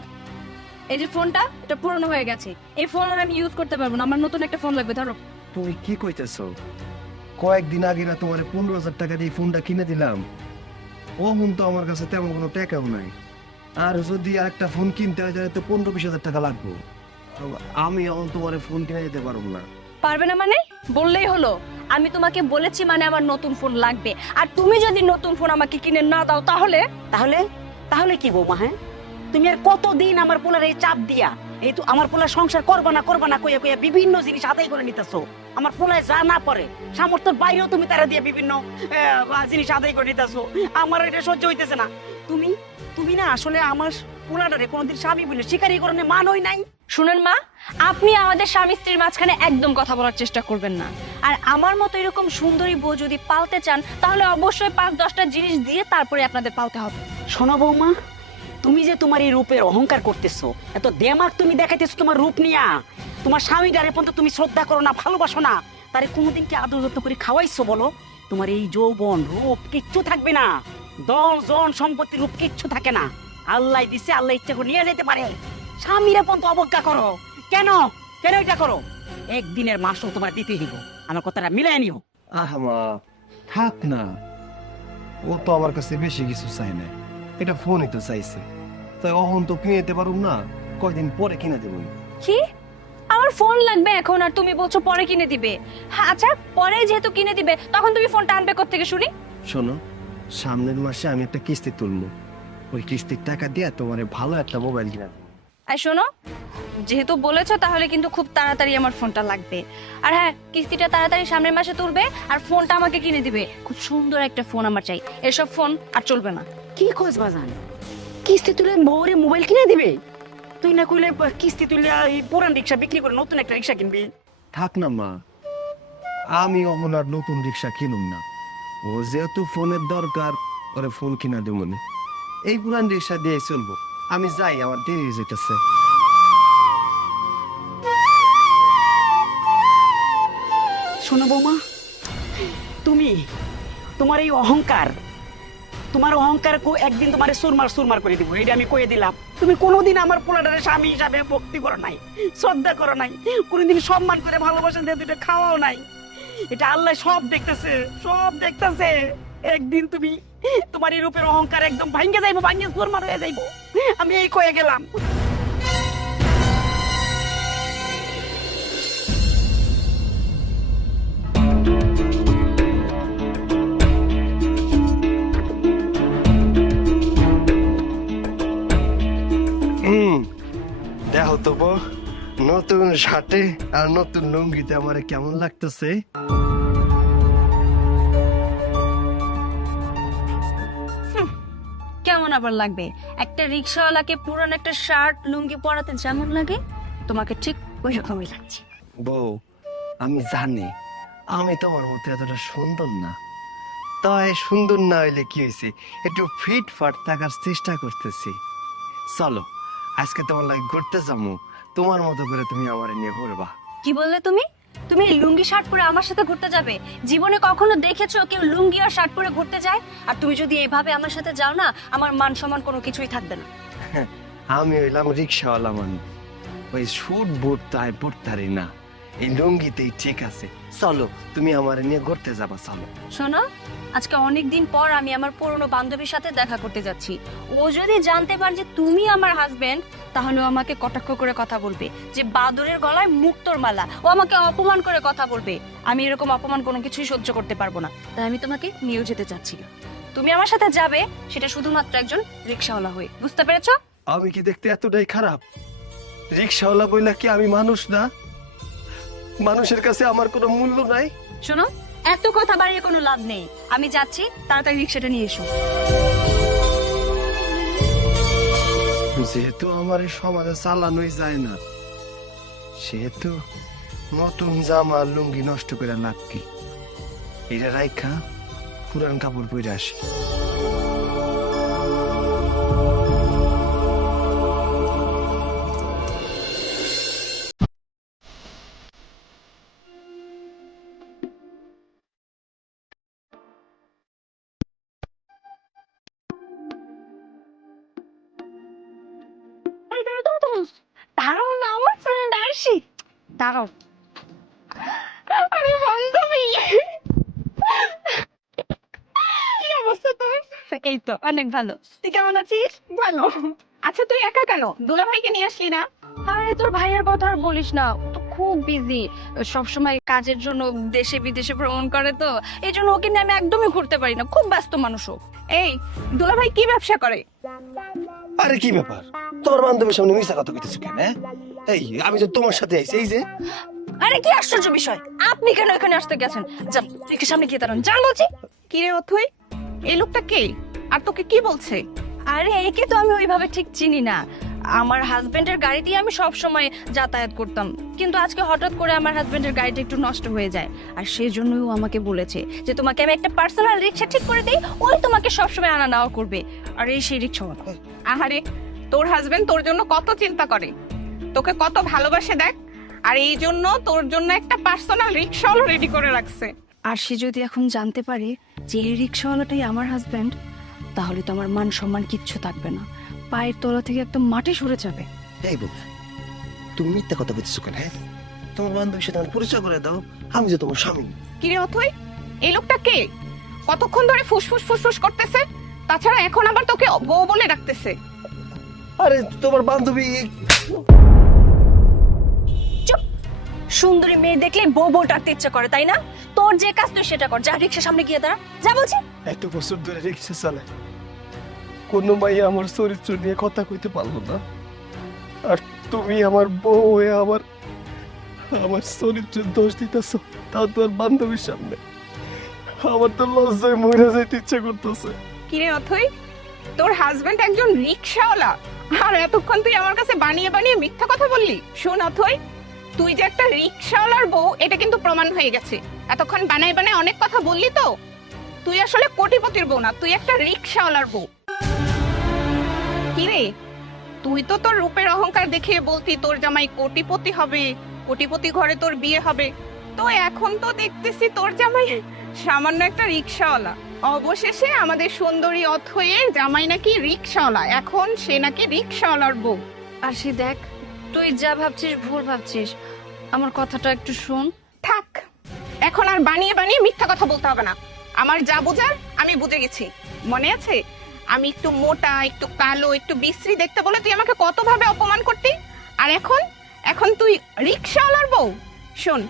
এই যে ফোনটা, এটা পুরনো হয়ে গেছে। এই ফোন আর আমি ইউজ করতে পারবো না, আমার নতুন একটা ফোন লাগবে। ধরো। তুমি কি কইতেছো? কয়েকদিন আগে না তোমার 15,000 টাকা দিয়ে ফোনটা কিনে দিলাম। ও ফোন তো আমার কাছে তেমন কোনো টাকাও নাই। আর যদি আরেকটা ফোন কিনতে হয় তাহলে তো 15-20 হাজার টাকা লাগবে। তো আমি এখন তোমার ফোন কিনে দিতে পারবো না। পারবে না মানে? বললেই হলো। আমি তোমাকে বলেছি মানে আমার নতুন ফোন লাগবে। আর তুমি যদি নতুন ফোন আমাকে কিনে না দাও তাহলে? তাহলে তাহলে কি বৌমা? হ্যাঁ, তুমি আর কতদিন আমার পোলার এই চাপ দিয়া, এই তো আমার পোলার সংসার করবা না কইয়া কইয়া বিভিন্ন জিনিস আদায় করে নিতেছো। আমার পোলায় যা না পারে সামর্থ্যের বাইরেও তুমি তারা দিয়ে বিভিন্ন জিনিস আদায় করে নিতেছো। আমার এটা সহ্য হইতেছে না। তুমি তুমি না আসলে আমার পোলাটারে কোনোদিন স্বামী বলে স্বীকারই করণে মানই নাই। শুনেন মা, আপনি আমাদের স্বামী স্ত্রীর মাঝখানে একদম কথা বলার চেষ্টা করবেন না। আর আমার মতো এরকম সুন্দরী বউ যদি পালতে চান তাহলে অবশ্যই 5-10টা জিনিস দিয়ে তারপরে আপনাদের পালতে হবে। শোনো বৌমা, তুমি যে তোমার এই রূপের অহংকার করতেছো, এত দেমাগ তুমি দেখাইতেছো তোমার রূপ নিয়া। তোমার স্বামীটারে পর্যন্ত তুমি শ্রদ্ধা করো না, ভালোবাসো না। তারে কোনোদিন কি আদর যত্ন করে খাওয়াইছো বলো? তোমার এই যৌবন রূপ কিচ্ছু থাকবে না। দল জন সম্পত্তি রূপ কিচ্ছু থাকে না। আল্লাহ দিছে, আল্লাহ ইচ্ছা করে নিয়ে যেতে পারে। স্বামীরা পর্যন্ত অবজ্ঞা করো কেন? কেন এটা করো? একদিনের মাসও তোমার দিতে দিব। আমার কথাটা মিলাই নিও। আহ মা, থাক না। ও তো আমার কাছে বেশি কিছু চাই না, এটা ফোনই তো চাইছে। তাই অহন তো কিনে দিতে পারুম না, কয়দিন পরে কিনে দেবো। কি? আমার ফোন লাগবে এখন আর তুমি বলছো পরে কিনে দিবে? হ্যাঁ, আচ্ছা পরে যেহেতু কিনে দিবে তখন তুমি ফোনটা আনবে কোত্থেকে শুনি? শোনো, সামনের মাসে আমি একটা কিস্তি তুলবো। ওই কিস্তির টাকা দিয়ে তোমার ভালো একটা মোবাইল কিনে দেবো। আর শোনো, যেহেতু বলেছো তাহলে কিন্তু খুব তাড়াতাড়ি আমার ফোনটা লাগবে। আর হ্যাঁ, কিস্তিটা তাড়াতাড়ি সামনের মাসে তুলবে আর ফোনটা আমাকে কিনে দিবে। খুব সুন্দর একটা ফোন আমার চাই, এসব ফোন আর চলবে না। কি খোঁজ বাজান? কিস্তি তুলে বউরে মোবাইল কিনে দিবে? তুই না কইলে কিস্তি তুলে এই পুরান রিক্সা বিক্রি করে নতুন একটা রিক্সা কিনবি। থাক না মা, আমি অমন আর নতুন রিক্সা কিনুম না। ও যেহেতু ফোনের দরকার, ওরে ফোন কিনা দেবো না। এই পুরান রিক্সা দিয়ে চলবো। আমি যাই, আমার দেরি হয়ে যেতেছে। শোনো বৌমা, তুমি তোমার এই অহংকার, তোমার অহংকার একদিন তোমার সুরমার করে দিব, এটা আমি কয়ে দিলাম। তুমি কোনোদিন আমার পোলাটারে স্বামী হিসাবে ভক্তি করো নাই, শ্রদ্ধা করো নাই, কোনোদিন সম্মান করে ভালোবাসা দিয়ে দুটো খাওয়াও নাই। এটা আল্লাহ সব দেখতেছে, সব দেখতেছে। একদিন তুমি তোমার এই রূপের অহংকার একদম ভাঙ্গে যাইবো, ভাঙ্গে সুরমার হয়ে যাইবো। আমি এই কয়ে গেলাম। দেখো তো বউ, নতুন শার্টে আর নতুন লুঙ্গিতে আমার কেমন লাগতেছে। কেমন আবার লাগবে? একটা রিক্সাওয়ালাকে পুরান একটা শার্ট লুঙ্গি পরাতে যেমন লাগে তোমাকে ঠিক ওই রকমই লাগছে। বউ, আমি জানি আমি তোমার মতো এতটা সুন্দর না। তাই সুন্দর না হইলে কি হয়েছে, একটু ফিট ফাট থাকার চেষ্টা করতেছি। চলো আজকে তোমার লাগে ঘুরতে যাবো, তোমার মতো করে তুমি আমার নিয়ে ঘুরবা। কি বললে তুমি? তুমি এই লুঙ্গি শার্ট পরে আমার সাথে ঘুরতে যাবে? জীবনে কখনো দেখেছো কেউ লুঙ্গি আর শার্ট পরে ঘুরতে যায়? আর তুমি যদি এইভাবে আমার সাথে যাও না, আমার মান সম্মান কোনো কিছুই থাকবে না। আমি হইলাম রিক্সাওয়ালা মানুষ, ওই শুট বুট তাই পড়তারি না, এই লুঙ্গিতেই ঠিক আছে। চলো তুমি আমার নিয়ে ঘুরতে যাবা। চলো। শোনো, আজকে অনেক দিন পর আমি আমার পুরনো বান্ধবীর সাথে দেখা করতে যাচ্ছি। ও যদি জানতে পারে যে তুমি আমার হাজবেন্ড, তাহলে ও আমাকে কটাক্ষ করে কথা বলবে যে বাদুরের গলায় মুক্তোর মালা। ও আমাকে অপমান করে কথা বলবে। আমি এরকম অপমান কোনো কিছুই সহ্য করতে পারবো না, তাই আমি তোমাকে নিয়ে যেতে চাচ্ছি না। তুমি আমার সাথে যাবে, সেটা শুধুমাত্র একজন রিকশাওয়ালা হয়ে, বুঝতে পেরেছো? আমি কি দেখতে এতটাই খারাপ? রিক্সাওয়ালা বইলা কি আমি মানুষ না? মানুষের কাছে আমার কোনো মূল্য নাই? শোনো, এত কথা বাড়িয়ে কোনো লাভ নেই। আমি যাচ্ছি, তাড়াতাড়ি রিক্সাটা নিয়ে এসো। যেহেতু আমার এই সমাজে চালানোই যায় না, সেহেতু নতুন জামা লুঙ্গি নষ্ট করে লাভ কি? এটা রাইখা পুরান কাপড় পরে আসি। দাঁড়াও না, আমার ফ্রেন্ড আরশি। দাঁড়াও। আরে বান্ধবী, কি অবস্থা তোর? এই তো অনেক ভালো। তুই কেমন আছিস? ভালো। আচ্ছা, তুই একা কেন? দুলাভাইকে নিয়ে আসলি না? আরে তোর ভাইয়ের কথা আর বলিস না, ও তো খুব বিজি। সবসময় কাজের জন্য দেশে বিদেশে ভ্রমণ করে, তো এই জন্য ওকে নিয়ে আমি একদমই ঘুরতে পারি না। খুব ব্যস্ত মানুষ ও। এই দুলাভাই কি ব্যবসা করে? আরে কি ব্যাপার, তোমার বান্ধবীর সামনে মিশা কথা কইতেছো কেন? এই আমি যে তোমার সাথে আইছি, এই যে। আরে কি আশ্চর্য বিষয়, আপনি কেন এখানে আসতে গেছেন? যান তুই সামনে গিয়ে দাঁড়ান, যান বলছি। কি রে অথই, এই লোকটা কে আর তোকে কি বলছে? আরে একে তো আমি ওইভাবে ঠিক চিনি না। আমার হাজবেন্ডের গাড়ি দিয়ে আমি সব সময় যাতায়াত করতাম, কিন্তু আজকে হঠাৎ করে আমার হাজবেন্ডের গাড়িটা একটু নষ্ট হয়ে যায়, আর সেই জন্যই ও আমাকে বলেছে যে তোমাকে আমি একটা পার্সোনাল রিক্সা ঠিক করে দেই, ওই তোমাকে সবসময় আনা নেওয়া করবে। আর এই সেই রিক্সাওয়ালা। আহারে, তোর হাজবেন্ড তোর জন্য কত চিন্তা করে, তোকে কত ভালোবাসে দেখ, আর এই জন্য তোর জন্য একটা পার্সোনাল রিক্সাও রেডি করে রাখছে। আর সে যদি এখন জানতে পারে যে এই রিক্সাওয়ালাটাই আমার হাজবেন্ড, তাহলে তো আমার মান সম্মান কিচ্ছু থাকবে না, পায়ের তলা থেকে একদম মাটি সরে যাবে। এই বউ, তুমি মিথ্যা কথা বলতেছো কেন? তোমার বান্ধবীর সাথে আমার পরিচয় করে দাও, আমি যে তোমার স্বামী। কি রে অথই, এই লোকটা কে? কতক্ষণ ধরে ফুসফুস ফুসফুস করতেছে, তাছাড়া এখন আবার তোকে বউ বলে ডাকতেছে। আরে তোমার বান্ধবী। চুপ! সুন্দরী মেয়ে দেখলে বউ বউ ডাকতে ইচ্ছা করে, তাই না? তোর যে কাজ তুই সেটা কর, যা রিক্সার সামনে গিয়ে দাঁড়া, যা বলছি। এত বছর ধরে রিক্সা চালায়, কোনো মাইয়া আমার চরিত্র নিয়ে কথা কইতে পারলো না, আর তুমি আমার বউ হয়ে আমার আমার চরিত্রের দোষ দিতেছ, তাও তোমার বান্ধবীর সামনে। আমার তো লজ্জায় মরে যাইতে ইচ্ছা করতেছে। কি রে অথই, তোর হাজবেন্ড একজন রিক্সাওয়ালা, আর এতক্ষণ তুই আমার কাছে বানিয়ে বানিয়ে মিথ্যা কথা বললি? শোন অথই, তুই যে একটা রিক্সাওয়ালার বউ এটা কিন্তু প্রমাণ হয়ে গেছে। এতক্ষণ বানাই বানাই অনেক কথা বললি তো, তুই আসলে কোটিপতির বউ না, তুই একটা রিক্সাওয়ালার বউ। কি রে, তুই তো তোর রূপের অহংকার দেখিয়ে বলতি তোর জামাই কোটিপতি হবে, কোটিপতি ঘরে তোর বিয়ে হবে, তো এখন তো দেখতেছি তোর জামাই সামান্য একটা রিক্সাওয়ালা। অবশেষে আমাদের সুন্দরী অথয়ের জামাই নাকি রিক্সাওয়ালা, এখন সে নাকি রিক্সাওয়ালার বউ। আর সে দেখ, তুই যা ভাবছিস ভুল ভাবছিস, আমার কথাটা একটু শোন। থাক, এখন আর বানিয়ে বানিয়ে মিথ্যা কথা বলতে হবে না। আমার যা বোঝার আমি বুঝে গেছি। মনে আছে আমি একটু মোটা, একটু কালো, একটু বিশ্রী দেখতে বলে তুই আমাকে কতভাবে অপমান করতি, আর এখন এখন তুই রিক্সাওয়ালার বউ। শোন,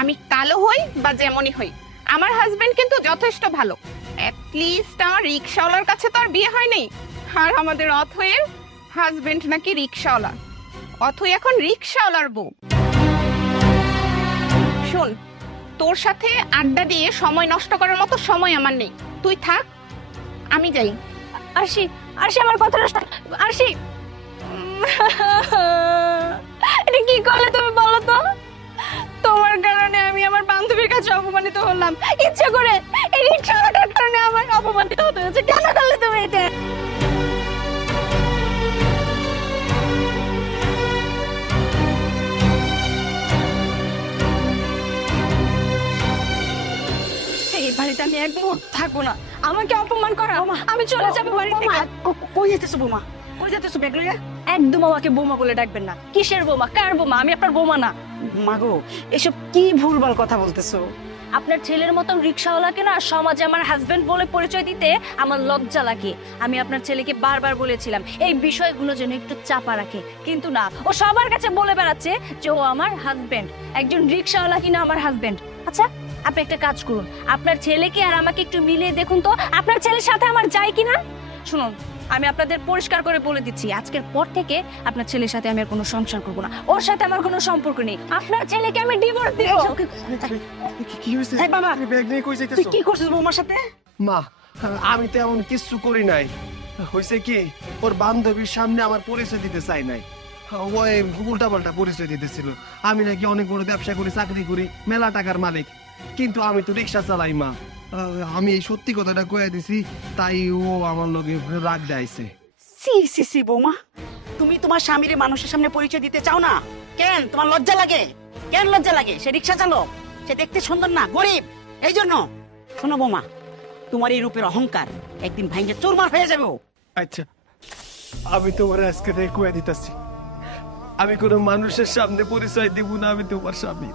আমি কালো হই বা যেমনই হই, আমার হাজবেন্ড কিন্তু যথেষ্ট ভালো। অ্যাটলিস্ট আমার রিক্সাওয়ালার কাছে তো আর বিয়ে হয়নি, আর আমাদের অথয়ের হাজবেন্ড নাকি রিক্সাওয়ালা। অথই এখন রিক্সাওয়ালার বউ। শোন, তোর সাথে আড্ডা দিয়ে সময় নষ্ট করার মতো সময় আমার নেই, তুই থাক, আমি যাই। আরশি, আরশি আমার কথাটা শোন। আরশি, এটা কি করলে তুমি বলো তো? তোমার কারণে আমি আমার বান্ধবীর কাছে অপমানিত হলাম, ইচ্ছা করে। এই রিক্সাওয়ালাটার কারণে আমার অপমানিত হতে হয়েছে। কেন করলে তুমি এটা? এই বাড়িতে আমি এক মুহূর্ত থাকবো না। আমাকে অপমান করা, আমি চলে যাবো বাড়ি থেকে। কই যেতেছো বৌমা? কই যেতেছো ব্যাগ লইয়া? একদম আমাকে বোমা বলে ডাকবেন না। কিসের বোমা? কার বোমা? আমি আপনার বোমা না। মাগো, এসব কি ভুলভাল কথা বলতেছো? আপনার ছেলের মতন রিক্সাওয়ালাকে না সমাজে আমার হাজবেন্ড বলে পরিচয় দিতে আমার লজ্জা লাগে। আমি আপনার ছেলেকে বারবার বলেছিলাম এই বিষয়গুলো যেন একটু চাপা রাখে, কিন্তু না, ও সবার কাছে বলে বেড়াচ্ছে যে ও আমার হাজবেন্ড, একজন রিক্সাওয়ালা কিনা আমার হাজবেন্ড। আচ্ছা, আপনি একটা কাজ করুন, আপনার ছেলেকে আর আমাকে একটু মিলিয়ে দেখুন তো আপনার ছেলের সাথে আমার যায় কিনা। শুনুন, আমি আপনাদের পরিষ্কার করে বলে দিচ্ছি, আজকের পর থেকে আপনার ছেলের সাথে আমি আর কোনো সংসার করবো না, ওর সাথে আমার কোনো সম্পর্ক নেই। আপনার ছেলেকে আমি ডিভোর্স দিব। কি হয়েছে? এই বাবা, ব্যাগ নিয়ে কই তুই যাইতেছো? কি করছিস বৌমার সাথে? মা, আমি তো এমন কিছু করি নাই। হয়েছে কি, ওর বান্ধবীর সামনে আমার পরিচয় দিতে চাই নাই। ওই উল্টা পাল্টা পরিচয় দিতেছিল আমি নাকি অনেক বড় ব্যবসা করি, চাকরি করি, মেলা টাকার মালিক, কিন্তু আমি তো রিক্সা চালাই। মা, আমি এই সত্যি কথাটা কয়ে দিছি, তাই ও আমার লগে রাগ দেয়াইছে। সি সি সি বৌমা, তুমি তোমার স্বামীর মানুষের সামনে পরিচয় দিতে চাও না কেন? তোমার লজ্জা লাগে কেন? লজ্জা লাগে? সে রিক্সা চালক, সে দেখতে সুন্দর না, গরিব, এই জন্য। শোনো বৌমা, তোমার এই রূপের অহংকার একদিন ভাঙ্গে চুরমার হয়ে যাবে। আচ্ছা, আমি তোমার আজকে থেকে কয়ে দিতেছি, আমি কোনো মানুষের সামনে পরিচয় দিব না আমি তোমার স্বামী।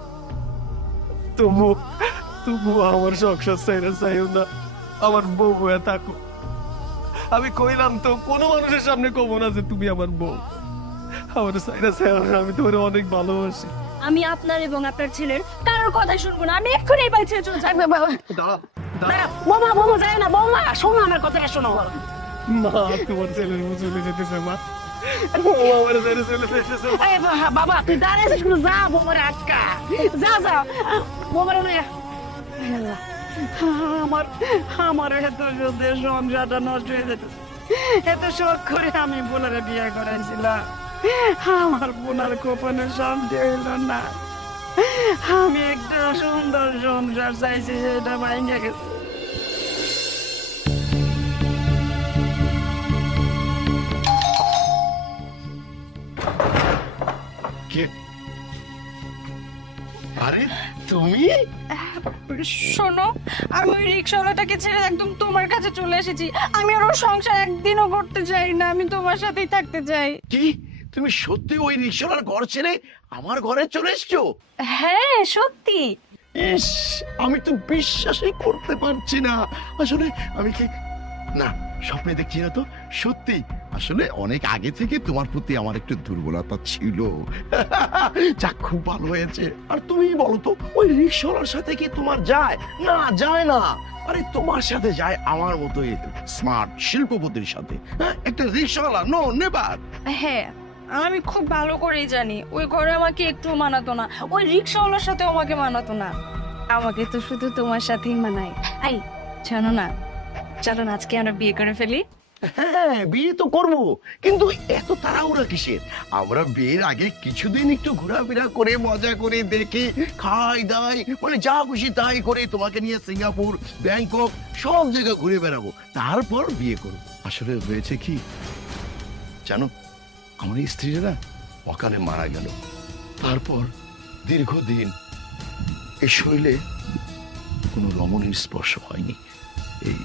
তবু আমার সংসার চাইরা চাইও না, আমার বউ হয়ে থাকো। আমি কইলাম তো, কোনো মানুষের সামনে কব না যে তুমি আমার বউ। আমার চাইরা চাইও না, আমি তোমার অনেক ভালোবাসি। আমি আপনার এবং আপনার ছেলের কারোর কথা শুনবো না, আমি এক্ষুনি এই বাড়ি ছেড়ে চলে যাবো। দাঁড়া, দাঁড়া, বৌমা বৌমা যায় না, বৌমা শোনো আমার কথাটা শোনো। মা, তোমার ছেলের বউ চলে যেতেছে। মা, ও আমার ছেলে চলে যেতেছে। এই বাবা, তুই দাঁড়িয়েছিস শুধু, যা বৌমার আটকা, যা যা বৌমার আমার আমার এত সুদের সংসারটা নষ্ট হয়ে যেত। এত শখ করে আমি বোনারে বিয়ে করাইছিলাম, আমার বোনার কোপনে শান্তি হইল না। আমি একটা সুন্দর সংসার চাইছি, সেটা ভাঙে গেছে। কে? আরে তুমি? শোনো, আমি ওই রিক্সাওয়ালাটাকে ছেড়ে একদম তোমার কাছে চলে এসেছি। আমি আর ওর সংসার একদিনও করতে চাই না, আমি তোমার সাথেই থাকতে চাই। কি তুমি সত্যি ওই রিক্সাওয়ালার ঘর ছেড়ে আমার ঘরে চলে এসছো? হ্যাঁ, সত্যি। ইস, আমি তো বিশ্বাসই করতে পারছি না। আসলে আমি কি না স্বপ্নে দেখছি না তো, সত্যি। আসলে অনেক আগে থেকে তোমার প্রতি আমার একটু দুর্বলতা ছিল। যাক, খুব ভালো হয়েছে। আর তুমি বলো তো, ওই রিক্সাওয়ালার সাথে কি তোমার যায়? না, যায় না। আরে তোমার সাথে যায় আমার মতো স্মার্ট শিল্পপতির সাথে। হ্যাঁ, একটা রিক্সাওয়ালা, নো নেভার। হ্যাঁ, আমি খুব ভালো করেই জানি ওই ঘরে আমাকে একটু মানাতো না, ওই রিক্সাওয়ালার সাথে আমাকে মানাতো না, আমাকে তো শুধু তোমার সাথেই মানায়। আই, জানো না, চলো না আজকে আমরা বিয়ে করে ফেলি। হ্যাঁ, বিয়ে তো করবো, কিন্তু এত তাড়াহুড়া কিসের? আমরা বিয়ের আগে কিছুদিন একটু ঘোরাফেরা করে, মজা করে, দেখে, খাই দাই, মানে যা খুশি তাই করে তোমাকে নিয়ে সিঙ্গাপুর, ব্যাংকক সব জায়গা ঘুরে বেড়াবো, তারপর বিয়ে করবো। আসলে হয়েছে কি জানো, আমার স্ত্রীরা না অকালে মারা গেল। তারপর দীর্ঘদিন এই শরীরে কোনো রমণীর স্পর্শ হয়নি। এই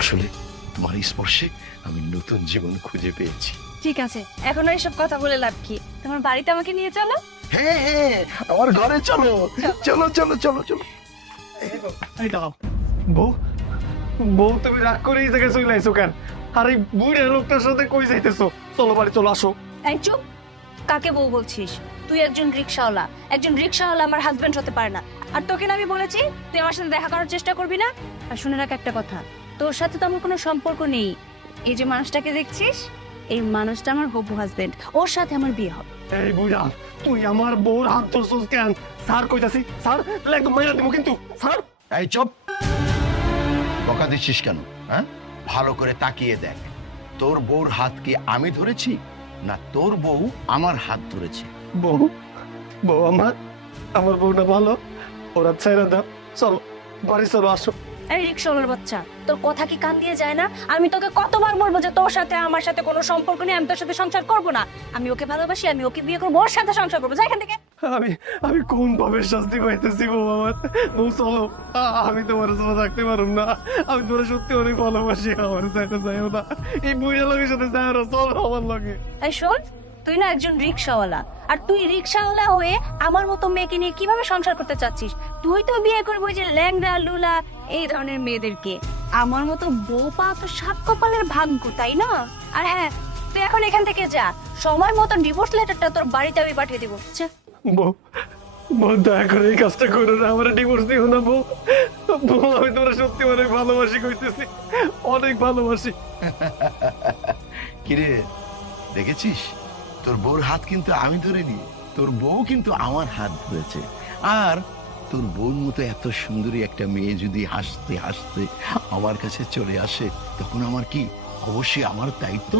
আসলে তোমার স্পর্শে আমি নতুন জীবন খুঁজে পেয়েছি। ঠিক আছে, এখন আর এসব কথা বলে লাভ কি? তোমার বাড়িতে আমাকে নিয়ে চলো। হ্যাঁ হ্যাঁ, আমার ঘরে চলো, চলো চলো চলো চলো। এই দাও, বউ, তুমি রাগ করে এই জায়গায় চলে আইছো কেন? আর এই বুড়ে লোকটার সাথে কই যাইতেছো? চলো বাড়ি, চলো, আসো। এই চুপ, কাকে বউ বলছিস? তুই একজন রিক্সাওয়ালা, একজন রিক্সাওয়ালা আমার হাজবেন্ড হতে পারে না। আর তোকে না আমি বলেছি তুই আমার সাথে দেখা করার চেষ্টা করবি না। আর শুনে রাখ একটা কথা, তোর সাথে তো আমার কোনো সম্পর্ক নেই। এই যে মানুষটাকে দেখছিস, এই মানুষটা আমার হবু হাজবেন্ড, ওর সাথে আমার বিয়ে হবে। এই বুড়া, তুই আমার বউর হাত ধরছস কেন? স্যার কইতাছি, স্যার, একদম মাইরা দিব কিন্তু, স্যার। এই চুপ, বকা দিচ্ছিস কেন? হ্যাঁ, ভালো করে তাকিয়ে দেখ, তোর বউর হাত কি আমি ধরেছি, না তোর বউ আমার হাত ধরেছে? বউ, আমার বউটা ভালো, ওরা ছেড়ে দাও, চলো বাড়ি, চলো, আসো। এই রিক্সাওয়ালার বাচ্চা, তোর কথা কি কান দিয়ে যায় না? আমি তোকে কতবার বলবো যে তোর সাথে আমার সাথে কোনো সম্পর্ক নেই, আমি তোর সাথে সংসার করবো না। আমি ওকে ভালোবাসি, আমি ওকে বিয়ে করবো, ওর সাথে সংসার করবো। যাই এখান থেকে। আমি কোন ভাবে শাস্তি পাইতেছি বউ আমার? বউ চলো, আমি তোমার সাথে থাকতে পারুম না। আমি তোমার সত্যি অনেক ভালোবাসি, আমার সাথে যাইও না, এই বুড়িয়া লোকের সাথে যাই না, চলো আমার লগে। এই শোন, তুই না একজন রিক্সাওয়ালা, আর তুই রিক্সাওয়ালা হয়ে আমার মতো মেয়েকে নিয়ে কিভাবে সংসার করতে চাচ্ছিস? তুই তো বিয়ে করবি ওই যে ল্যাংড়া লুলা এই ধরনের মেয়েদেরকে। আমার মতো বউ পাওয়া তো সাত কপালের ভাগ্য, তাই না? আর হ্যাঁ, তুই এখন এখান থেকে যা, সময় মতো ডিভোর্স লেটারটা তোর বাড়িতে আমি পাঠিয়ে দিব। বউ, বউ দয়া করে এই কাজটা করো না, আমার ডিভোর্স দিও না বউ। বউ আমি তোমরা সত্যি অনেক ভালোবাসি, কইতেছি অনেক ভালোবাসি। কিরে, দেখেছিস তোর বউর হাত কিন্তু আমি ধরে নি, তোর বউ কিন্তু আমার হাত ধরেছে। আর তোর বউর মতো এত সুন্দরী একটা মেয়ে যদি হাসতে হাসতে আমার কাছে চলে আসে, তখন আমার কি, অবশ্যই আমার দায়িত্ব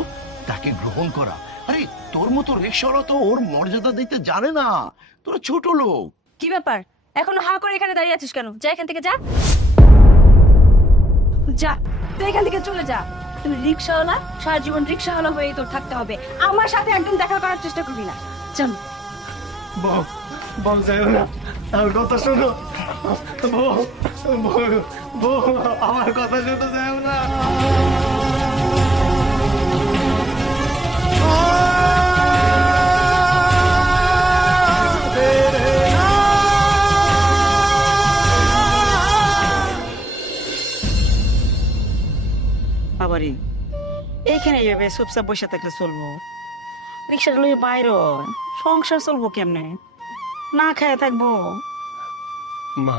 তাকে গ্রহণ করা। আরে তোর মতো রিকশাওয়ালা তো ওর মর্যাদা দিতে জানে না, তোরা ছোট লোক। কি ব্যাপার, এখনো হা করে এখানে দাঁড়িয়ে আছিস কেন? যা এখান থেকে, যা যা, তুই এখান থেকে চলে যা। তুমি রিক্সাওয়ালা, সারা জীবন রিক্সাওয়ালা হয়েই তোর থাকতে হবে, আমার সাথে একদম দেখা করার চেষ্টা করবি না। চল। বউ, বউ যাইও না, আমার কথা শোনো। বউ, বউ, বউ আমার কথা শুনতে যাইও না। বাবারি, এইখানে যাবে চুপচাপ বসে থাকলে চলবো? রিক্সাটা লইয়ে বাইর হ। সংসার চলবো কেমনে? না খায় থাকবো? মা,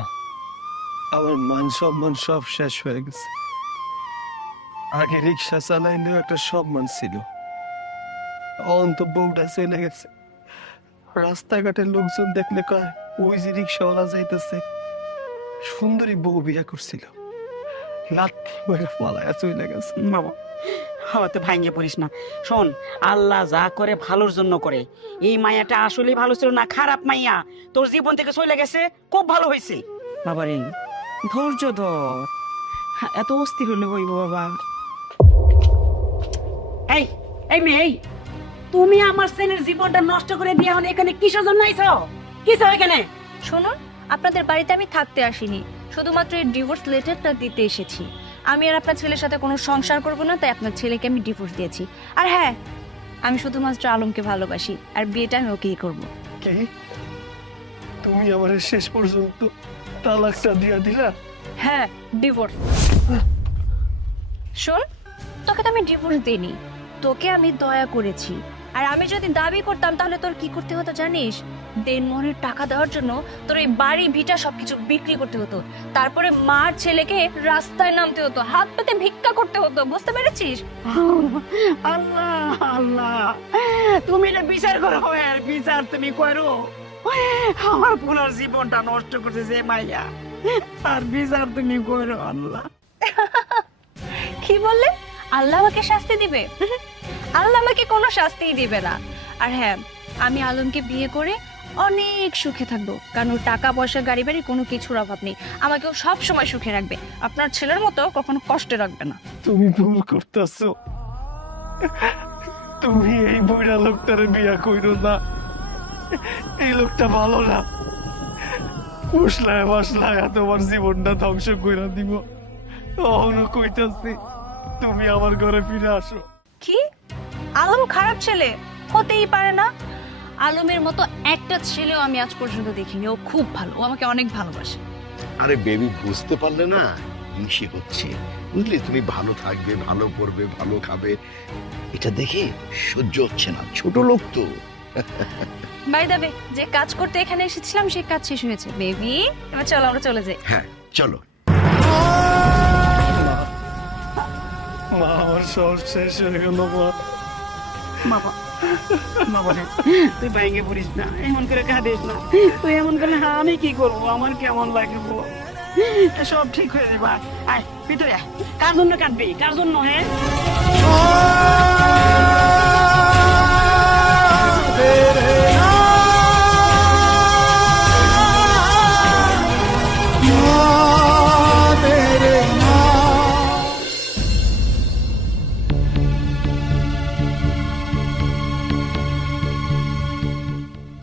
আমার মান সম্মান সব শেষ হয়ে গেছে। আগে রিক্সা চালাইলেও একটা সম্মান ছিল, অন্ত বউটা চলে গেছে। রাস্তাঘাটের লোকজন দেখলে কয়, ওই যে রিক্সাওয়ালা যাইতেছে, সুন্দরী বউ বিয়ে করছিল, লাথি মেরে পালায়া চলে গেছে। বাবা, আমার তো ভাঙ্গে পড়িস না। শোন, আল্লাহ যা করে ভালোর জন্য করে। এই মায়াটা আসলে ভালো ছিল না, খারাপ মাইয়া তোর জীবন থেকে চলে গেছে, খুব ভালো হয়েছে। বাবারে, ধৈর্য ধর, এত অস্থির হলে হইব বাবা। এই এই মেয়ে, এই, তুমি আমার ছেলের জীবনটা নষ্ট করে দিয়ে এখন এখানে কিসের জন্য আইছো? কিসে এখানে? শুনুন, আপনাদের বাড়িতে আমি থাকতে আসিনি, শুধুমাত্র এই ডিভোর্স লেটারটা দিতে এসেছি। আমি আর আপনার ছেলের সাথে কোনো সংসার করব না, তাই আপনার ছেলেকে আমি ডিভোর্স দিয়েছি। আর হ্যাঁ, আমি শুধুমাত্র আলমকে ভালোবাসি, আর বিয়েটা আমি ওকেই করব। কি তুমি আমার শেষ পর্যন্ত তালাকটা দিয়া দিলা? হ্যাঁ, ডিভোর্স। শোন, তোকে তো আমি ডিভোর্স দিইনি, তোকে আমি দয়া করেছি। আর আমি যদি দাবি করতাম তাহলে তোর কি করতে হতো জানিস? দেনমোহরের টাকা দেওয়ার জন্য তোর এই বাড়ি ভিটা সবকিছু বিক্রি করতে হতো, তারপরে মার ছেলেকে রাস্তায় নামতে হতো, হাত পেতে ভিক্ষা করতে হতো, বুঝতে পেরেছিস? আল্লাহ আল্লাহ, তুমি এটা বিচার করো, আর বিচার তুমি করো। আমার পুনার জীবনটা নষ্ট করছে যে মাইয়া, আর বিচার তুমি করো। আল্লাহ, কি বললে? আল্লাহ আমাকে শাস্তি দিবে? আল্লাহ আমাকে কোনো শাস্তিই দিবে না। আর হ্যাঁ, আমি আলমকে বিয়ে করে অনেক সুখে থাকবো, কারণ ওর টাকা পয়সা গাড়ি বাড়ি কোনো কিছুর অভাব নেই, আমাকেও সব সময় সুখে রাখবে, আপনার ছেলের মতো কখনো কষ্টে রাখবে না। তুমি ভুল করতেছো, তুমি এই বইরা লোকটারে বিয়া কইরো না। এই লোকটা ভালো না, মশলায় মশলায় তোমার জীবনটা ধ্বংস কইরা দিব। অহনো কইতাছি, তুমি আমার ঘরে ফিরে আসো। কি? আলম খারাপ ছেলে? হতেই পারে না। আলমের মতো একটা ছেলেও আমি আজ পর্যন্ত দেখিনি, ও খুব ভালো, ও আমাকে অনেক ভালোবাসে। আরে বেবি, বুঝতে পারলে না, হিংসে হচ্ছে বুঝলি? তুমি ভালো থাকবে, ভালো করবে, ভালো খাবে, এটা দেখে সহ্য হচ্ছে না। ছোট লোক তো। বাই দ্য ওয়ে, যে কাজ করতে এখানে এসেছিলাম সেই কাজ শেষ হয়েছে বেবি, এবার চলো আমরা চলে যাই। হ্যাঁ চলো। মা, আমার সব শেষ হয়ে গেল মা। বাবা, বাবা রে, তুই ভেঙে পড়িস না, এমন করে কাঁদিস না। তুই এমন করলে হ্যাঁ আমি কি করবো? আমার কেমন লাগবে? সব ঠিক হয়ে যাবে। আয় ভিতরে আয়। কার জন্য কাঁদবি? কার জন্য? হ্যাঁ,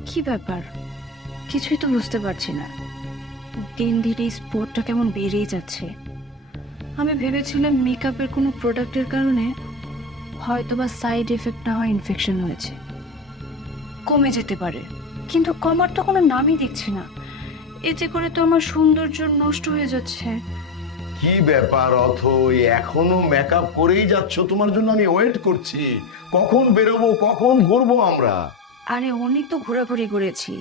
কি ব্যাপার? কিছুই তো বুঝতে পারছি না, দিন ধীরে স্পোর্টটা কেমন বেড়েই যাচ্ছে। আমি ভেবেছিলাম মেকআপের কোনো প্রোডাক্টের কারণে হয়তোবা সাইড এফেক্ট না হয় ইনফেকশন হয়েছে, কমে যেতে পারে, কিন্তু কমার তো কোনো নামই দেখছি না। এতে করে তো আমার সৌন্দর্য নষ্ট হয়ে যাচ্ছে। কি ব্যাপার অথই, এখনো মেকআপ করেই যাচ্ছ? তোমার জন্য আমি ওয়েট করছি, কখন বেরোবো, কখন ঘুরবো আমরা। আরে অনেক তো ঘোরাঘুরি করেছি,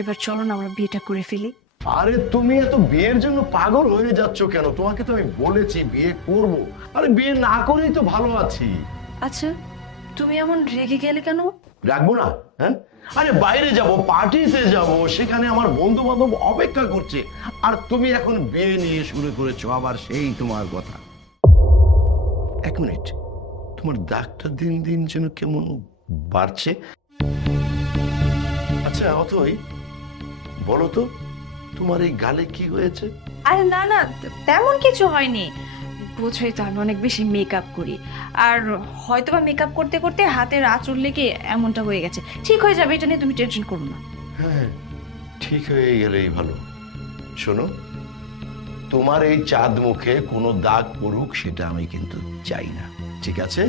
এবার চলো না আমরা বিয়েটা করে ফেলি। আরে তুমি এত বিয়ের জন্য পাগল হয়ে যাচ্ছ কেন? তোমাকে তো আমি বলেছি বিয়ে করব। আরে বিয়ে না করেই তো ভালো আছি। আচ্ছা, তুমি এমন রেগে গেলে কেন? রাখবো না? হ্যাঁ, আরে বাইরে যাব, পার্টিতে যাব, সেখানে আমার বন্ধু বান্ধব অপেক্ষা করছে, আর তুমি এখন বিয়ে নিয়ে শুরু করেছো আবার সেই তোমার কথা। এক মিনিট, তোমার দাগটা দিন দিন যেন কেমন বাড়ছে। আচ্ছা অথই, বলো তো তোমার এই গালে কি হয়েছে? আরে না না, তেমন কিছু হয়নি। বুঝোই তো আমি অনেক বেশি মেকআপ করি, আর হয়তোবা মেকআপ করতে করতে হাতের আঁচড় লেগে এমনটা হয়ে গেছে। ঠিক হয়ে যাবে, এটা নিয়ে তুমি টেনশন করো না। হ্যাঁ, ঠিক হয়ে গেলেই ভালো। শোনো, তোমার এই চাঁদ মুখে কোনো দাগ পড়ুক সেটা আমি কিন্তু চাই না, ঠিক আছে?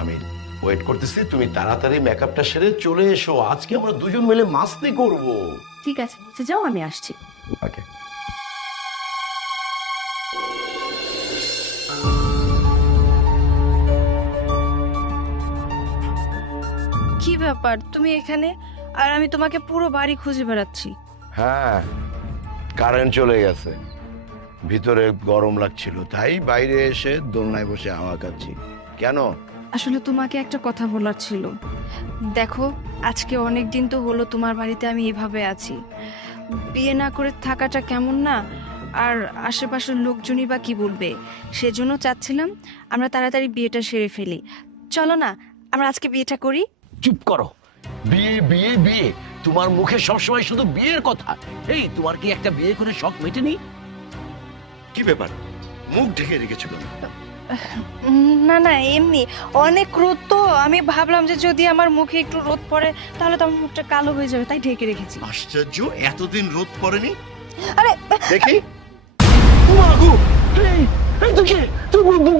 আমি ওয়েট করতেছি, তুমি তাড়াতাড়ি মেকআপটা সেরে চলে এসো, আজকে আমরা দুজন মিলে মাস্তি করব। ঠিক আছে, আচ্ছা যাও, আমি আসছি। ওকে। কি ব্যাপার, তুমি এখানে আর আমি তোমাকে পুরো বাড়ি খুঁজে বেড়াচ্ছি। হ্যাঁ, কারেন্ট চলে গেছে, ভিতরে গরম লাগছিল, তাই বাইরে এসে দোলনায় বসে হাওয়া খাচ্ছি। কেন? আসলে তোমাকে একটা কথা বলার ছিল। দেখো, আজকে অনেক দিন তো হলো তোমার বাড়িতে আমি এভাবে আছি। বিয়ে না করে থাকাটা কেমন না? আর আশেপাশের লোকজনই বা কি বলবে, সেজন্য চাচ্ছিলাম আমরা তাড়াতাড়ি বিয়েটা সেরে ফেলি। চলো না আমরা আজকে বিয়েটা করি। চুপ করো, বিয়ে বিয়ে বিয়ে, তোমার মুখে সবসময় শুধু বিয়ের কথা। এই, তোমার কি একটা বিয়ে করে শখ মেটেনি? কি ব্যাপার, মুখ ঢেকে রেখেছো কেন? না না, এমনি অনেক রোদ তো, আমি ভাবলাম যে যদি আমার মুখে একটু রোদ পড়ে তাহলে তো আমার মুখটা কালো হয়ে যাবে, তাই ঢেকে রেখেছি। আশ্চর্য, এতদিন রোদ পড়েনি। আরে দেখি। মাগো, এই এই তো কে? তুই ভূত ভূত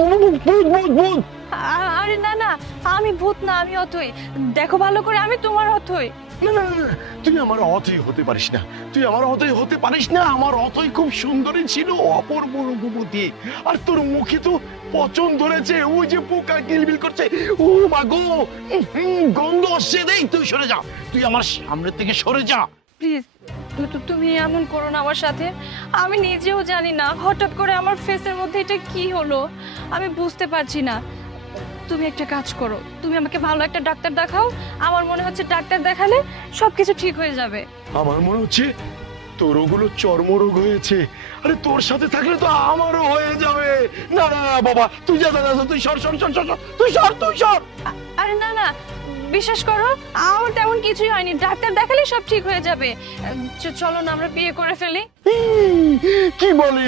ভূত ভূত। আরে না না, আমি ভূত না, আমি অথই। দেখো ভালো করে, আমি তোমার অথই। না না না, তুই আমার অতই হতে পারিস না, তুই আমার অতই হতে পারিস না। আমার অতই খুব সুন্দরী ছিল, অপূর্ব রূপবতী, আর তোর মুখে তো পচন ধরেছে, ওই যে পোকা কিলবিল করছে। ও মাগো, গন্ধ আসছে। দেই, তুই সরে যা, তুই আমার সামনে থেকে সরে যা। প্লিজ, তুমি এমন করো না আমার সাথে। আমি নিজেও জানি না হঠাৎ করে আমার ফেসের মধ্যে এটা কি হলো, আমি বুঝতে পারছি না। তুমি একটা কাজ করো, তুমি আমাকে ভালো একটা ডাক্তার দেখাও। আমার মনে হচ্ছে ডাক্তার দেখালে সবকিছু ঠিক হয়ে যাবে। আমার মনে হচ্ছে তোর ওগুলো চর্মরোগ হয়েছে। আরে তোর সাথে থাকলে তো আমারও হয়ে যাবে। না না না বাবা, তুই যা, তুই সর সর সর সর, তুই সর তুই সর। আরে না না, বিশ্বাস করো আমার তেমন কিছুই হয়নি, ডাক্তার দেখালে সব ঠিক হয়ে যাবে। চলো না আমরা বিয়ে করে ফেলি। কি বলে,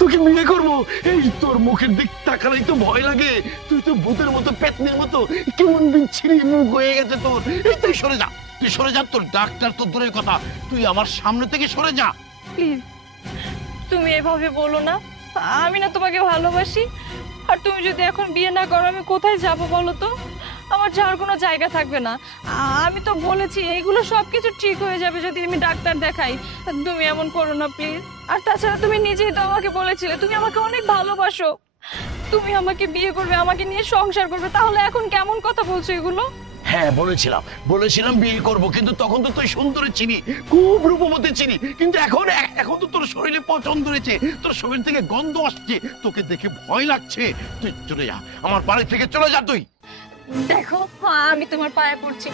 তোকে বিয়ে করবো? এই তোর মুখের দিক তাকালেই তো ভয় লাগে। তুই তো ভূতের মতো, পেতনির মতো, কেমন বিচ্ছিরি মুখ হয়ে গেছে তোর। এই তুই সরে যা, তুই সরে যা, তোর ডাক্তার তো দূরের কথা, তুই আমার সামনে থেকে সরে যা। প্লিজ, তুমি এভাবে বলো না, আমি না তোমাকে ভালোবাসি। আর তুমি যদি এখন বিয়ে না করো আমি কোথায় যাব বলো তো? আমার যাওয়ার কোনো জায়গা থাকবে না। আমি তো বলেছি এইগুলো সবকিছু ঠিক হয়ে যাবে যদি আমি ডাক্তার দেখাই। তুমি এমন করো না প্লিজ। আর তাছাড়া তুমি নিজেই তো আমাকে বলেছিলে তুমি আমাকে অনেক ভালোবাসো, তুমি আমাকে বিয়ে করবে, আমাকে নিয়ে সংসার করবে, তাহলে এখন কেমন কথা বলছো এগুলো? হ্যাঁ, বলেছিলাম বিয়ে করব, কিন্তু তখন তো তুই সুন্দরী চিনি, খুব রূপবতী চিনি, কিন্তু এখন এখন তো তোর শরীরে পচন ধরেছে, তোর শরীর থেকে গন্ধ আসছে, তোকে দেখে ভয় লাগছে। তুই চলে যা, আমার বাড়ি থেকে চলে যা তুই। দেখো, আমি তোমার পায়ে পড়ছি,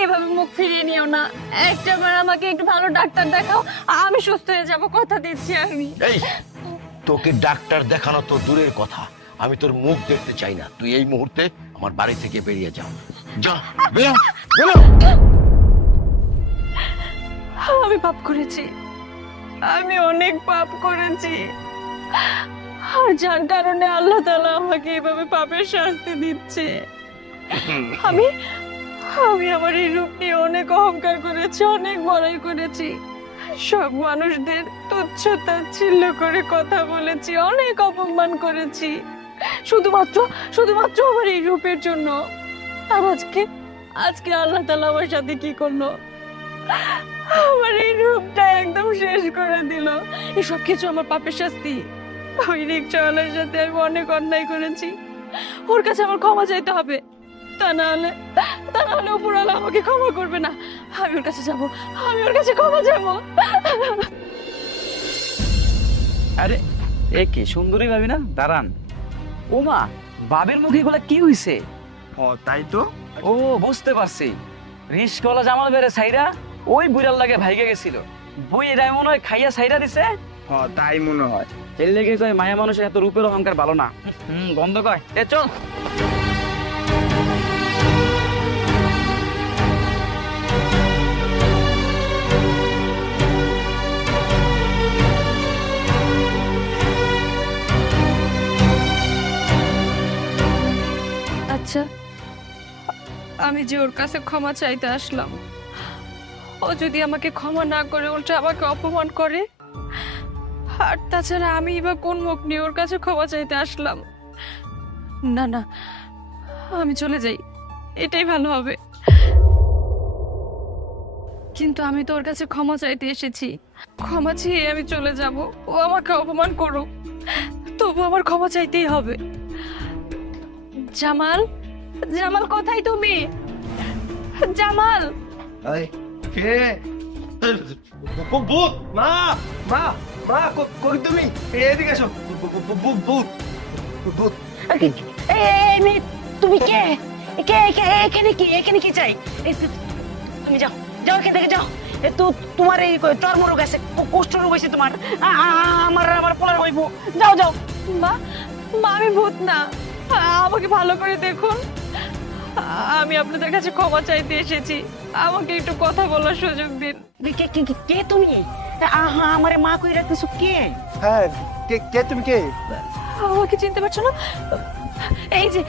এভাবে মুখ ফিরিয়ে নিও না। একটাবার আমাকে একটু ভালো ডাক্তার দেখাও, আমি সুস্থ হয়ে যাব, কথা দিচ্ছি আমি। এই, তোকে ডাক্তার দেখানো তো দূরের কথা, আমি তোর মুখ দেখতে চাই না। তুই এই মুহূর্তে আমার বাড়ি থেকে বেরিয়ে যা, যা, বেরো বেরো। আমি পাপ করেছি, আমি অনেক পাপ করেছি, আর যার কারণে আল্লাহ তাআলা আমাকে এভাবে পাপের শাস্তি দিচ্ছে। আমি আমার এই রূপ নিয়ে অনেক অহংকার করেছি, অনেক বড়াই করেছি, সব মানুষদের তুচ্ছ তাচ্ছিল্য করে কথা বলেছি, অনেক অপমান করেছি, শুধুমাত্র আমার এই রূপের জন্য। আর আজকে আল্লাহ তাআলা আমার সাথে কি করলো? আমার এই রূপটা একদম শেষ করে দিল। এসব কিছু আমার পাপের শাস্তি। ওই রিক্সাওয়ালার সাথে আমি অনেক অন্যায় করেছি, ওর কাছে আমার ক্ষমা চাইতে হবে। তা না হলে উপরওয়ালা আমাকে ক্ষমা করবে না। আমি ওর কাছে যাব, আমি ওর কাছে ক্ষমা যাবো। আরে এ কি সুন্দরী ভাবি না? দাঁড়ান। ওমা, বাবের মুখে গুলা কি হইছে? ও তাই তো। ও বুঝতে পারছি, রিস্কওয়ালা জামাল বেড়ে সাইরা ওই বুড়ার লাগে ভাইগে গেছিল। বই এরাই মনে হয় খাইয়া সাইরা দিছে। তাই মনে হয়। এর লেগে কয় মায়া মানুষের এত রূপের অহংকার ভালো না। বন্ধ কয়, এ চল। আচ্ছা, আমি যে ওর কাছে ক্ষমা চাইতে আসলাম, ও যদি আমাকে ক্ষমা না করে উল্টে আমাকে অপমান করে, আর তাছাড়া আমি বা কোন মুখ নিয়ে ওর কাছে ক্ষমা চাইতে আসলাম? না না, আমি চলে যাই, এটাই ভালো হবে। কিন্তু আমি তো ওর কাছে ক্ষমা চাইতে এসেছি, ক্ষমা চেয়ে আমি চলে যাব। ও আমাকে অপমান করুক, তবু আমার ক্ষমা চাইতেই হবে। জামাল, জামাল কোথায় তুমি? জামাল, এই কে? ভূত! মা মা মা, কই তুমি? এদিকে এসো। ভূত ভূত। তুমি কে? কে কে এখানে কি? এখানে কি চাই? তুমি যাও, যাও এখান থেকে যাও। তো তোমার এই চর্মরোগ আছে, কুষ্ঠ রোগ হয়েছে তোমার। আমার পোলার হইব। যাও যাও। মা, মা আমি ভূত না, আমাকে ভালো করে দেখুন। আমি আপনাদের কাছে ক্ষমা চাইতে এসেছি, আমাকে একটু কথা বলার সুযোগ দিন। কে তুমি? আমারে মা কই রাখতেছো কে? হ্যাঁ, কে তুমি? কে? আমাকে চিনতে পারছো না? এই যে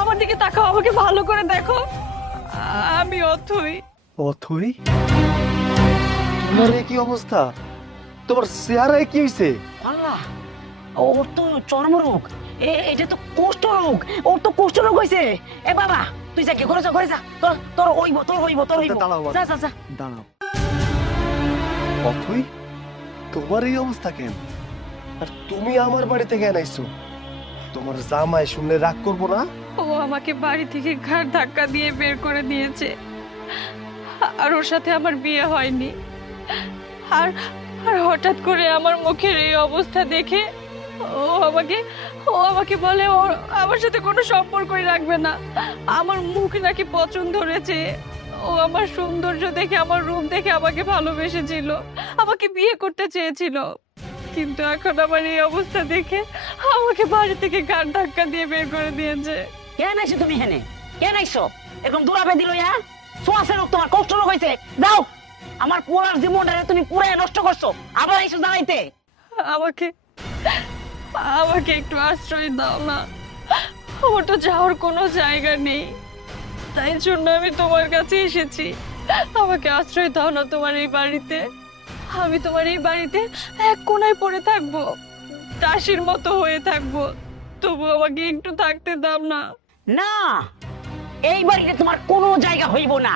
আমার দিকে তাকাও, আমাকে ভালো করে দেখো। আমি অথই। অথই? তোমার কি অবস্থা? তোমার চেহারায় কি হয়েছে? আল্লাহ, ওর তো চর্মরোগ, এটা তো কুষ্ঠ রোগ। ওর তো কুষ্ঠ রোগ হয়েছে। এ বাবা, তুই যা ঘরে যা, ঘরে যা। তোর হইব। দাঁড়াও, যা যা যা। দাঁড়াও। অথই, তোমার এই অবস্থা কেন? আর তুমি আমার বাড়িতে কেন আইছো? তোমার জামাই শুনলে রাগ করবো না? ও আমাকে বাড়ি থেকে ঘাড় ধাক্কা দিয়ে বের করে দিয়েছে, আর ওর সাথে আমার বিয়ে হয়নি। আর আর হঠাৎ করে আমার মুখের এই অবস্থা দেখে ও আমাকে বলে ও আমার সাথে কোনো সম্পর্কই রাখবে না। আমার মুখ নাকি পছন্দ ধরেছে। ও আমার সৌন্দর্য দেখে, আমার রূপ দেখে আমাকে ভালোবেসেছিল, আমাকে বিয়ে করতে চেয়েছিল। কিন্তু এখন আমার এই অবস্থা দেখে আমাকে বাড়ি থেকে ঘাড় ধাক্কা দিয়ে বের করে দিয়েছে। কেন আইছো তুমি হেনে? কেন আইছো? এরকম দূরাবে দিল ইয়া? সোয়াসের রোগ, তোমার কষ্ট রোগ হয়েছে। যাও, আমার পুরার জীবনটা তুমি পুরাই নষ্ট করছো। আবার আইছো দাঁড়াইতে। আমাকে একটু আশ্রয় দাও না, আমার তো যাওয়ার কোনো জায়গা নেই, তাই জন্য আমি তোমার কাছে এসেছি। আমাকে আশ্রয় দাও না তোমার এই বাড়িতে। আমি তোমার এই বাড়িতে এক কোণায় পড়ে থাকবো, দাসীর মতো হয়ে থাকবো, তবু আমাকে একটু থাকতে দাও না। না, এই বাড়িতে তোমার কোনো জায়গা হইব না।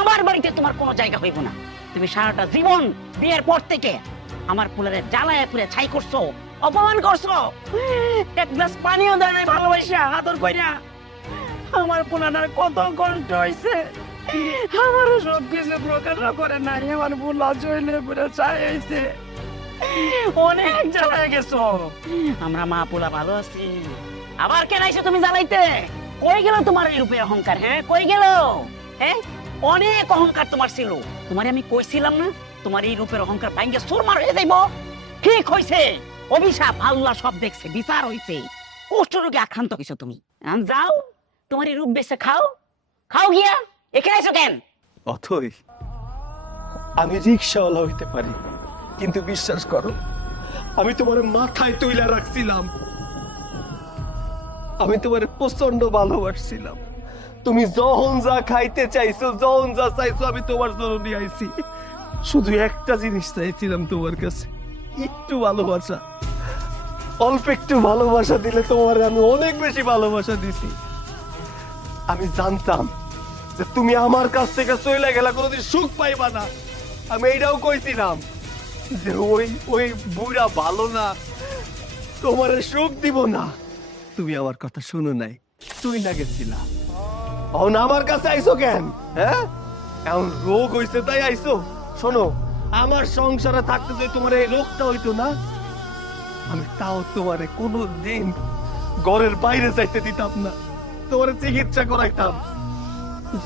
আমার বাড়িতে তোমার কোনো জায়গা হইব না। তুমি সারাটা জীবন বিয়ের পর থেকে আমার পুলারে জ্বালায় পুরে ছাই করছো, অপমান করছো। এক গ্লাস পানিও দেয় নাই ভালোবাসা আদর কইরা। আমার পুলার কত কষ্ট হইছে, আমার সব কিছু প্রকাশ করে নাই। আমার পুলা চইলে পুরে ছাই হইছে, অনেক জ্বালায় গেছো। আমরা মা পোলা ভালো আছি। আবার কেন আইছো তুমি জ্বালাইতে? কই গেল তোমার এই রূপের অহংকার? হ্যাঁ, কই গেল? হ্যাঁ, অনেক অহংকার তোমার ছিল। তোমারে আমি কইছিলাম না তোমার এই রূপের অহংকার ভাঙ্গে সুরমার হয়ে যাইব? ঠিক হইছে, অভিশাপ আল্লাহ সব দেখছে, বিচার হইছে। কুষ্ঠ রোগে আক্রান্ত হইছো তুমি। যাও, তোমার এই রূপ বেঁচে খাও, খাও গিয়া। এখানে আইছো কেন? অথই, আমি রিক্সাওয়ালা হইতে পারি, কিন্তু বিশ্বাস করো, আমি তোমার মাথায় তুইলা রাখছিলাম। আমি তোমার প্রচন্ড ভালোবাসছিলাম। তুমি যখন যা খাইতে চাইছো, যখন যা চাইছো, আমি তোমার জন্য নিয়ে আইছি। শুধু একটা জিনিস চাইছিলাম তোমার কাছে, একটু ভালোবাসা। অল্প একটু ভালোবাসা দিলে তোমার আমি অনেক বেশি ভালোবাসা দিছি। আমি জানতাম যে তুমি আমার কাছ থেকে চলে গেলে কোনোদিন সুখ পাইবা না। আমি এইটাও কইছিলাম যে ওই ওই বুড়া ভালো না, তোমার সুখ দিব না। তুমি আমার কথা শুনো নাই, তুই না গেছিলা। এখন আমার কাছে আইসো কেন? হ্যাঁ, এখন রোগ হইছে তাই আইসো? শোনো, আমার সংসারে থাকতে যদি তোমার এই রোগটা হইতো না, আমি তাও তোমারে কোনো দিন ঘরের বাইরে যাইতে দিতাম না, তোমার চিকিৎসা করাইতাম।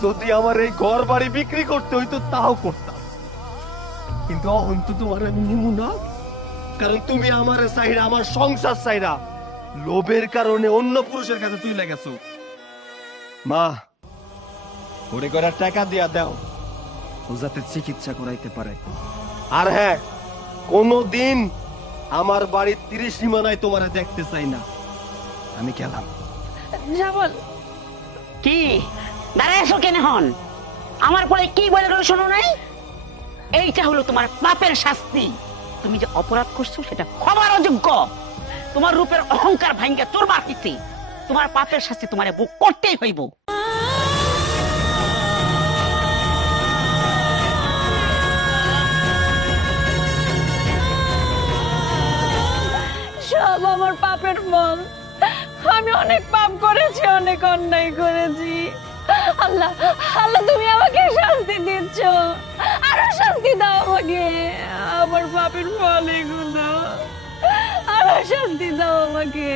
যদি আমার এই ঘর বাড়ি বিক্রি করতে হইতো তাও করতাম, কিন্তু এখন তো তোমার আমি নিমু না। কারণ তুমি আমার চাইরা, আমার সংসার চাইরা লোভের কারণে অন্য পুরুষের কাছে তুই লেগেছো। মা, ওরে করে টাকা দিয়া দাও, ও যাতে চিকিৎসা করাইতে পারে। আর হ্যাঁ, কোনদিন আমার বাড়ির 30 সীমানায় তোমারে দেখতে চাই না। আমি গেলাম। জামাল, কি দাঁড়াইছো কেন হন? আমার পরে কি বলে গেল শোনো নাই? এইটা হলো তোমার পাপের শাস্তি। তুমি যে অপরাধ করছো সেটা ক্ষমার অযোগ্য। তোমার রূপের অহংকার ভাঙ্গা তোর বাকিতে তোমার পাপের শাস্তি তোমারে ভোগ করতেই হইব। সব আমার পাপের ফল। আমি অনেক পাপ করেছি, অনেক অন্যায় করেছি। আল্লাহ, আল্লাহ তুমি আমাকে শাস্তি দিচ্ছ, আরো শাস্তি দাও আমাকে। আমার পাপের ফল এগুলো, আরো শাস্তি দাও আমাকে।